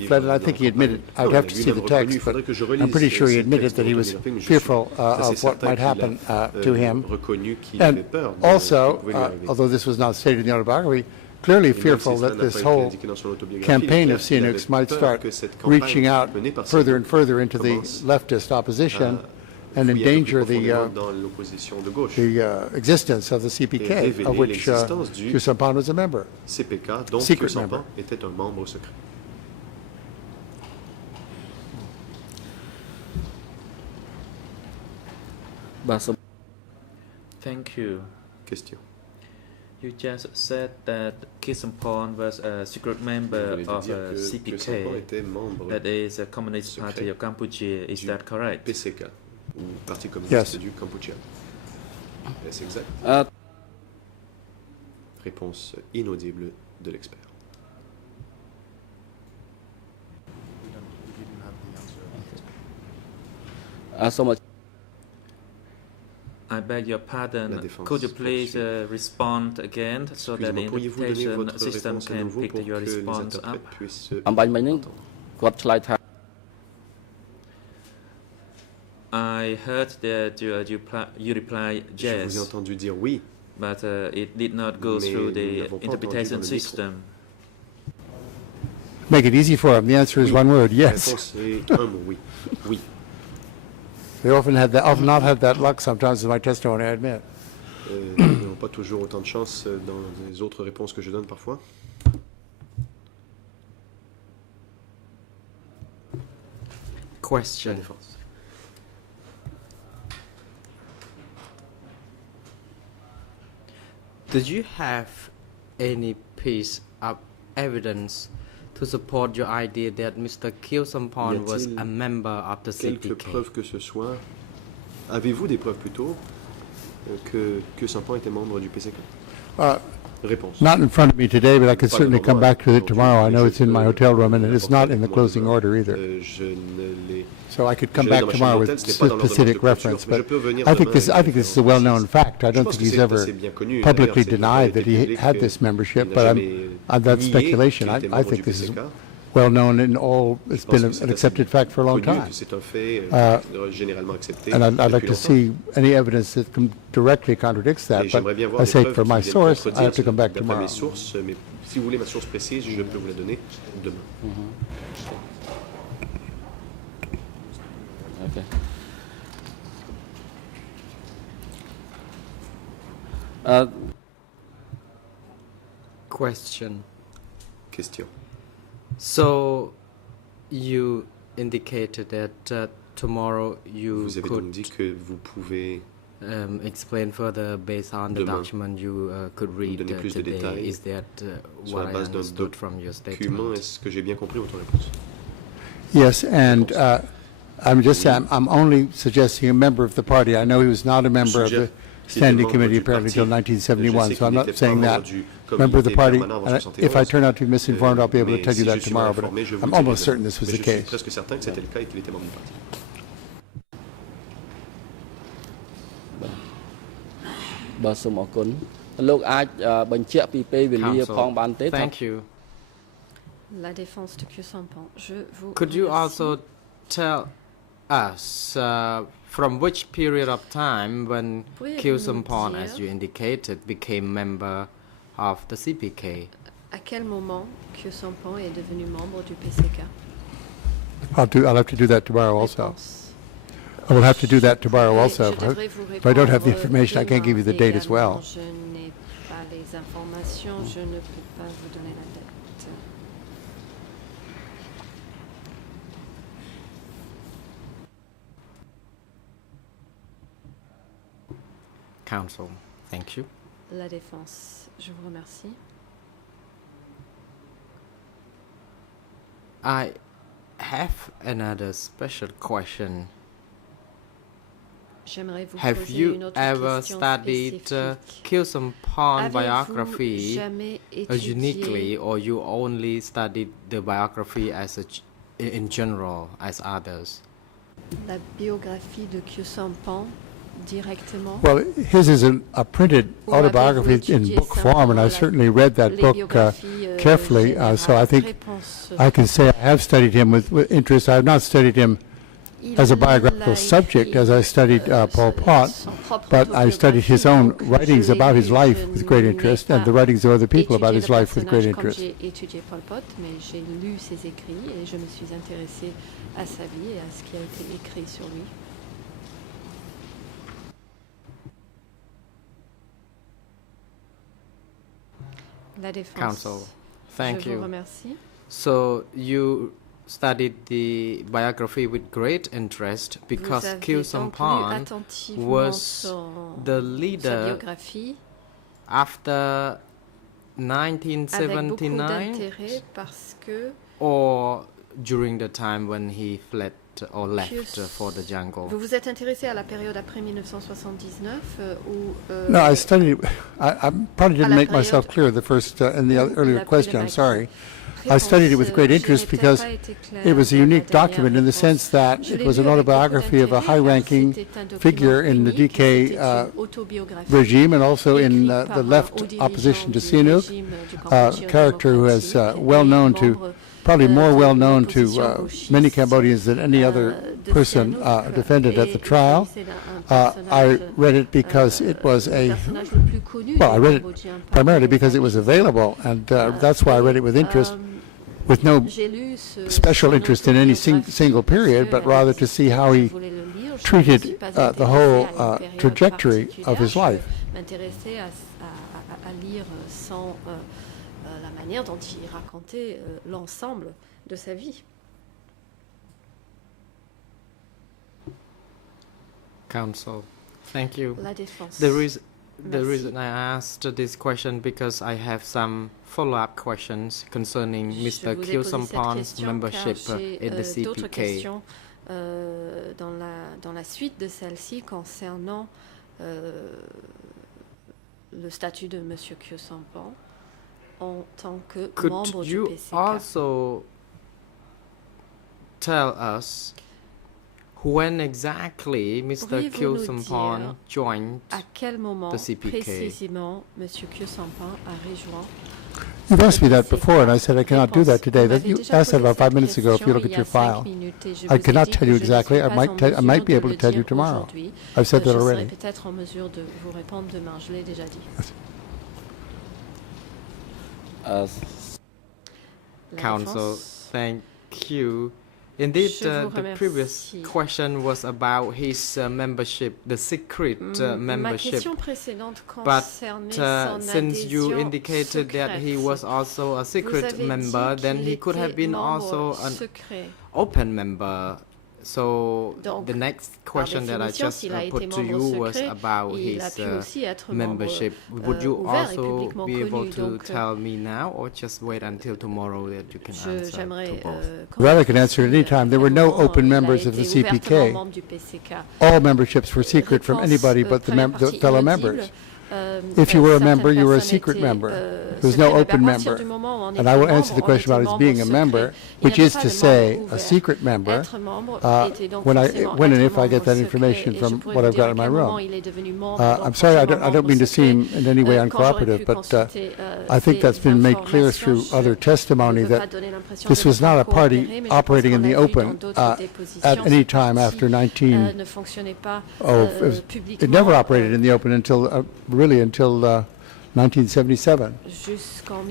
fled, and I think he admitted, I'd have to see the text, but I'm pretty sure he admitted that he was fearful of what might happen to him. And also, although this was not stated in the autobiography, clearly fearful that this whole campaign of Sihanouk's might start reaching out further and further into the leftist opposition and endanger the existence of the CPK, of which Kyu Sampan was a member. CPK, dont Kyu Secret Sampan member. était un membre secret. Thank you. Question. You just said that Kyu Sampan was a secret member Vous venez de of dire que Kyu Sampan CPK, était membre that is the Communist secret Party of Cambodia. Is du that correct? PCK, ou Parti communiste Yes. du Cambodge. Est-ce exact? Réponse inaudible de l'expert. I beg your La pardon. défense Could you please poursuit. respond again so that the Excusez-moi, pourriez-vous donner interpretation votre system réponse à can nouveau pick pour your que les response up? interprètes puissent អំបញ្ញមិញហ្នឹងគាត់ឆ្លើយថា I heard that you reply Je vous ai yes, entendu dire oui, but it did not go Mais through nous the n'avons pas interpretation entendu dans le micro. system. Make it easy for him. The answer is Oui. one word, la yes. réponse est un mot, oui. Oui. They often not had that luck sometimes in my testimony, I admit. Nous n'avons pas toujours autant de chance dans les autres réponses que je donne parfois. La Question. défense. Did you have any piece of evidence to support your idea that Mr. Kyu Sampan was Y a-t-il a member of the Quelques CPK? preuves que ce soit. Avez-vous des preuves plutôt que Sampan était membre du PCK? Réponse. Not in front of me today, but I could Pas certainly devant come moi, back to it donc, tomorrow. I know je it's in my peux hotel room, and it's not in the rapporter closing comment order either. Je ne l'ai. So I could Je come l'ai back dans ma chambre tomorrow d'hôtel, with ce n'est pas dans l'ordonnance de specific clôture, reference, mais je but peux venir I think demain et this is a faire well-known précise. fact. I Je don't pense think que he's c'est ever assez bien connu. publicly D'ailleurs, ça a denied été that he public, had this membership, il n'a but jamais that's nié speculation. qu'il était I membre think du this is PCK. well known in all, it's Je pense been que c'est an assez accepted fact for a long connu, time. que c'est un fait généralement accepté And I'd like depuis to longtemps. see any evidence that directly contradicts that, Et but j'aimerais bien voir I des say preuves for qui my viennent source, I contredire have to come back d'après tomorrow. mes sources, mais si vous voulez ma source précise, je peux vous la donner demain. Okay. Question. Question. So, you indicated that tomorrow you Vous avez donc could dit que vous pouvez explain further based on the Demain, document you could read donner plus de today. détails Is that sur what la I base d'un understood from your document. statement? Est-ce que j'ai bien compris votre réponse? Yes, and I'm just saying, I'm only suggesting a member of the party. I know he was not a member of the Standing Committee apparently until 1971, so I'm not saying that. Member of the party, and if I turn out to be misinformed, I'll be able to tell you that tomorrow, but I'm almost certain this was the Je suis case. presque certain que c'était le cas et qu'il était membre du parti. បាទសូមអរគុណលោកអាចបញ្ជាក់ពីពេលវេលា Counsel, ផងបានទេថា thank you. La défense de Khieu Samphan. Je vous Could you remercie. also tell us from which period of time when Pourriez-vous Khieu nous Samphan, as dire- you indicated, became member of the CPK? À quel moment Khieu Samphan est devenu membre du PCK? I'll have to do that tomorrow also. Réponse. I will have to do that tomorrow Et also. je devrais vous If I don't have the répondre information, I can't give you the date as well. également. Je n'ai pas les informations, je ne peux pas vous donner la date. Counsel, thank you. La défense. Je vous remercie. I have another special question. J'aimerais vous Have poser you une autre ever question studied spécifique. Khieu Samphan Avez-vous biography jamais uniquely, étudié or you only studied the biography as in general as others? la biographie de Khieu Samphan directement? Well, his is a printed Ou avez-vous autobiography in étudié book form, and I simplement certainly read that les book biographies, carefully, so I générales? think Réponse. I can say I have studied him with interest. I have not studied him as a biographical subject as I studied Pol Pot, but I studied his own writings about his life with great interest and the writings of other people about his life with great interest. J'ai étudié Pol Pot, mais j'ai lu ses écrits et je me suis intéressée à sa vie et à ce qui a été écrit sur lui. La défense. Counsel, thank Je vous you. remercie. So you studied the biography with great interest because Vous Khieu avez donc lu Samphan attentivement was the sa leader biographie after avec beaucoup 1979 d'intérêt parce que or during the time when he fled or left Khieu- for the jungle. vous vous êtes intéressé à la période après 1979 ou No, I studied, I probably À didn't la make myself clear the first, in the earlier question, I'm sorry. I studied it with great interest because it was a unique document in the sense that it was an autobiography of a high-ranking figure in the DK regime and also in the left opposition to Sihanouk, a character who is well known to, probably more well known to many Cambodians than any other person defended at the trial. I read it because it was well, I read it primarily because it was available, and that's why I read it with interest, with no special interest in any single period, but rather to see how he treated the whole trajectory of his life. M'intéresser à lire sans la manière dont il racontait l'ensemble de sa vie. Counsel, thank you. La défense. The Merci. reason I asked this question because I have some follow-up questions concerning Je Mr. vous ai Khieu posé cette Samphan's question membership car j'ai, in the d'autres CPK. questions dans la suite de celle-ci concernant le statut de M. Kyo Sampan en tant que Could membre du you PCK. also tell us when exactly Mr. Pourriez-vous Kyo nous Sampan dire joined À quel moment the CPK? précisément M. Kyo Sampan a rejoint? You've asked me that before, and I said I cannot do that today. Vous That m'avez you déjà asked that posé about 5 cette minutes ago. If you look question at your il y a 5 file, minutes et je I vous ai cannot dit tell que you je ne exactly. suis I pas might en tell, I might mesure be de able to le tell you dire tomorrow. aujourd'hui. I've said that Je serai already. peut-être en mesure de vous répondre demain, je l'ai déjà dit. Uh, La Council, défense. thank you. Indeed, Je vous the previous remercie. question was about his membership, the secret Ma membership. question précédente But concernait son since you adhésion indicated that he secrète. was also a Vous secret avez member, dit then qu'il he could have était been membre also an secret. open member. So Donc, the next par question that I définition, just s'il a été put to membre you was secret, about il a his pu aussi être membre membership. Would you ouvert et also publiquement be able connu. to Donc, tell me now, or just wait until tomorrow that you can answer j'aimerais to both? Well, I can answer at any time. There were no open members of the CPK. membre du PCK. All memberships were secret from anybody but the fellow members. If you were a member, you were a secret member. There was no open member. And I will answer the question about his being a member, which is to say, a secret member, when and if I get that information from what I've got in my room. I'm sorry, I don't mean to seem in any way uncooperative, but I think that's been made clear through other testimony that this was not a party operating in the open at any time after it never operated in the open until really until 1977. Jusqu'en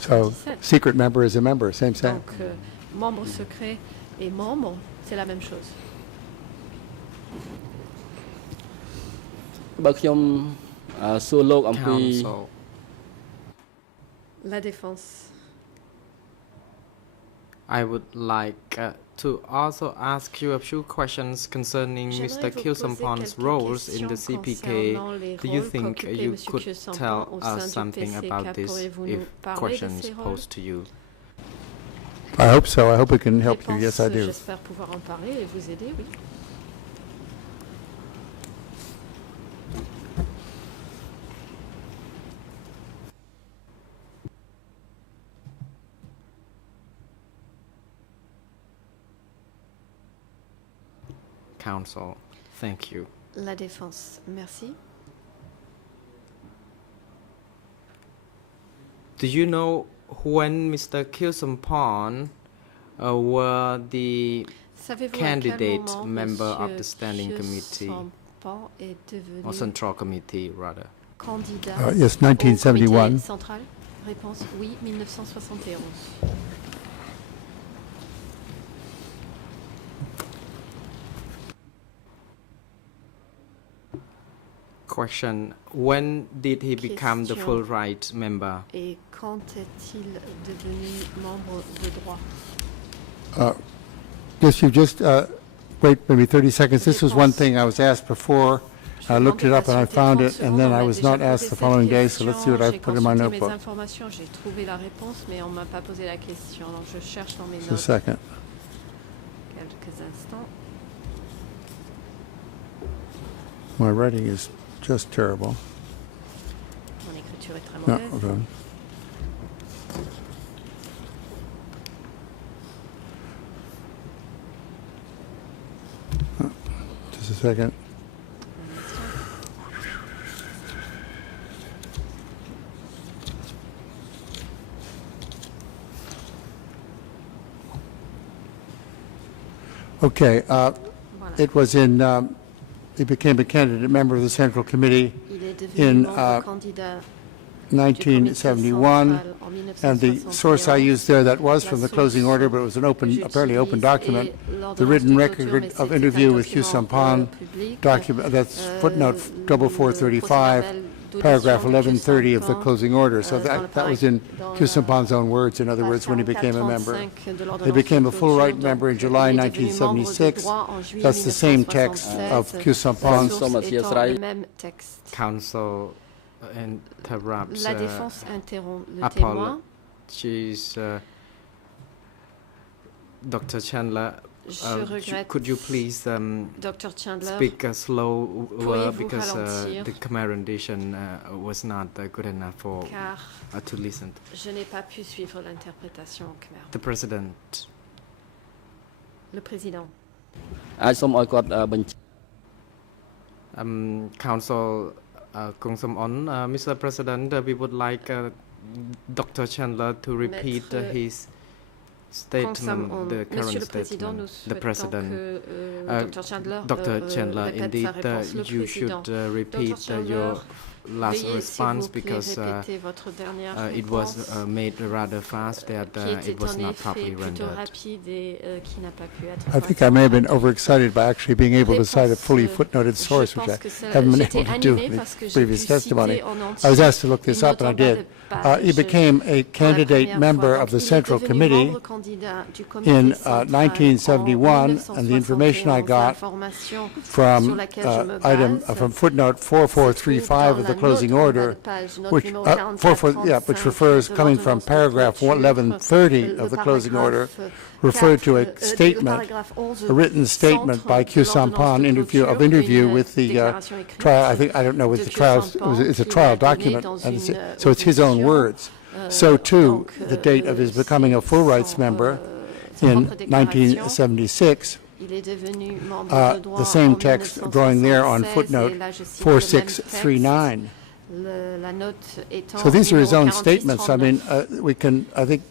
So, 1977. secret member is a member, same. Donc, membre secret et membre, c'est la même chose. បើខ្ញុំសួរលោកអំពី Council. La défense. I would like to also ask you a few questions concerning J'aimerais Mr. vous Kyo poser Sampan's quelques roles in the questions CPK. concernant les Do you rôles think qu'occupait you Monsieur could Kyo Sampan tell au sein us du something PCK? about this Pourriez-vous if nous parler de questions ces rôles? posed to you? I hope so. I hope we can help you. Réponse, Yes, I do. J'espère pouvoir en parler et vous aider, oui. Council, thank you. La défense, merci. Do you know when Mr. Kyo Sampan were the Savez-vous à quel candidate moment member of Monsieur the standing Kyo committee, Sampan est devenu or central committee rather? candidat Yes, au comité 1971. central? Réponse oui, 1971. Question, when did he become the Question. full right member? Et quand est-il devenu membre de droit? Yes, you just wait maybe 30 seconds. This was one thing I was asked before. I looked it up and I found it, and then I was not asked the following day, so let's see what I've put in my J'ai notebook. mes informations, j'ai trouvé la réponse, mais on m'a pas posé la question. Alors je cherche dans mes Just a notes second. quelques instants. My writing is just terrible. Mon écriture est très No, mauvaise. hold on. Just a second. Un instant. Okay, Voilà. it was in, he became a candidate member of the Central Committee Il est devenu in, membre candidat 1971, central en and the source I 1971. used there, that was from the closing order, but it was an open, a fairly open document. The written record of interview with Kyu Sampan, document, that's footnote 4435, paragraph 1130 of the closing order. So that was in Kyu Sampan's own words, in other words, when he became a member. He became a full right member in July 1976. That's the same text of Kyu Sampan's. Council interrupts. La défense interrompt le témoin. Apologies, Dr. Chandler. could you please Dr. Chandler, speak slower pourriez-vous because ralentir? the Khmer rendition was not good enough for car to listen. je n'ai pas pu suivre l'interprétation en khmer. The President. Le président. អាចសូមឲ្យគាត់បញ្ជាក់ Council Kung Som On, Mr. President, we would like Dr. Chandler to repeat Maître his Kong Sam statement, On. the Monsieur current le Président, nous statement. The souhaitons President. que Dr. Chandler, Dr. Chandler, répète indeed, sa réponse. Le you Président. should repeat your last Veuillez, response s'il vous plaît, because répéter votre dernière it was réponse, made rather fast that qui était it was en not effet properly plutôt rendered. rapide et qui n'a pas pu être I think I may have been overexcited by actually being able to cite a fully Réponse, footnoted source, je which I pense que ça- haven't been j'étais able to do animée in parce que the j'ai previous pu testimony. citer en I was entier asked to look this une up, and I note en bas did. de page. He became a Pour la candidate première member fois. of the Donc, il est Central devenu Committee membre candidat du comité in central 1971, en and the information I 1971. got L'information sur from laquelle je me item base from footnote se trouve 4435 dans of la the closing note en bas order, de page, note which numéro 44, which 4435 refers de coming from l'ordonnance de paragraph clôture. 1130 Le of the closing order, paragraphe referred to a 4, statement, paragraphe 11 a written statement by centre Q de l'ordonnance Sampan de interview clôture, with the déclaration écrite trial. I think I don't know what de the Q trial. Sampan It's a qu'il trial a donné document, dans and it's, une so it's his own audition. words. So too, Donc, the date of his becoming a full rights son, member sa in propre déclaration. 1976. Il est devenu membre de droit The same en text drawing there on 1976, footnote et là, je cite le même texte. 4639. La note étant So these are his own numéro statements. I mean, 4639. I think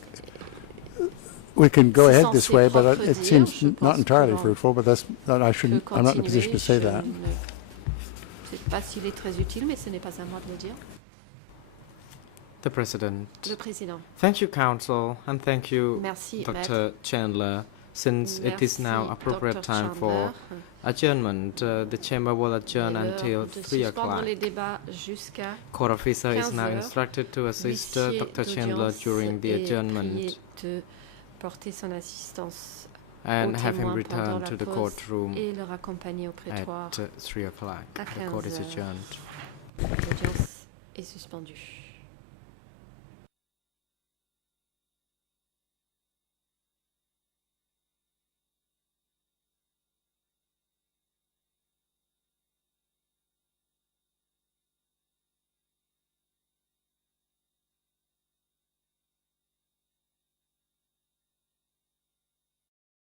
we can go C'est ahead censé this way, but propre it dire, seems je not pense entirely que fruitful, but I'm not in a position to say that. Je ne sais pas s'il est très utile, mais ce n'est pas à moi de le dire. The President. Le Président. Thank you, Council, and thank you, Merci, Dr. Maître. Chandler. Since it is now Merci, appropriate Dr. time for Chandler. adjournment, the Chamber will adjourn Il est l'heure until de 3 suspendre o'clock. les débats jusqu'à Court officer is 15 now heures. instructed to assist L'huissier Dr. Chandler d'audience during the est adjournment prié de porter son assistance and au have him témoin pendant return la to the pause courtroom et le raccompagner au prétoire. at 3 o'clock. à The court is 15 heures. adjourned. L'audience est suspendue.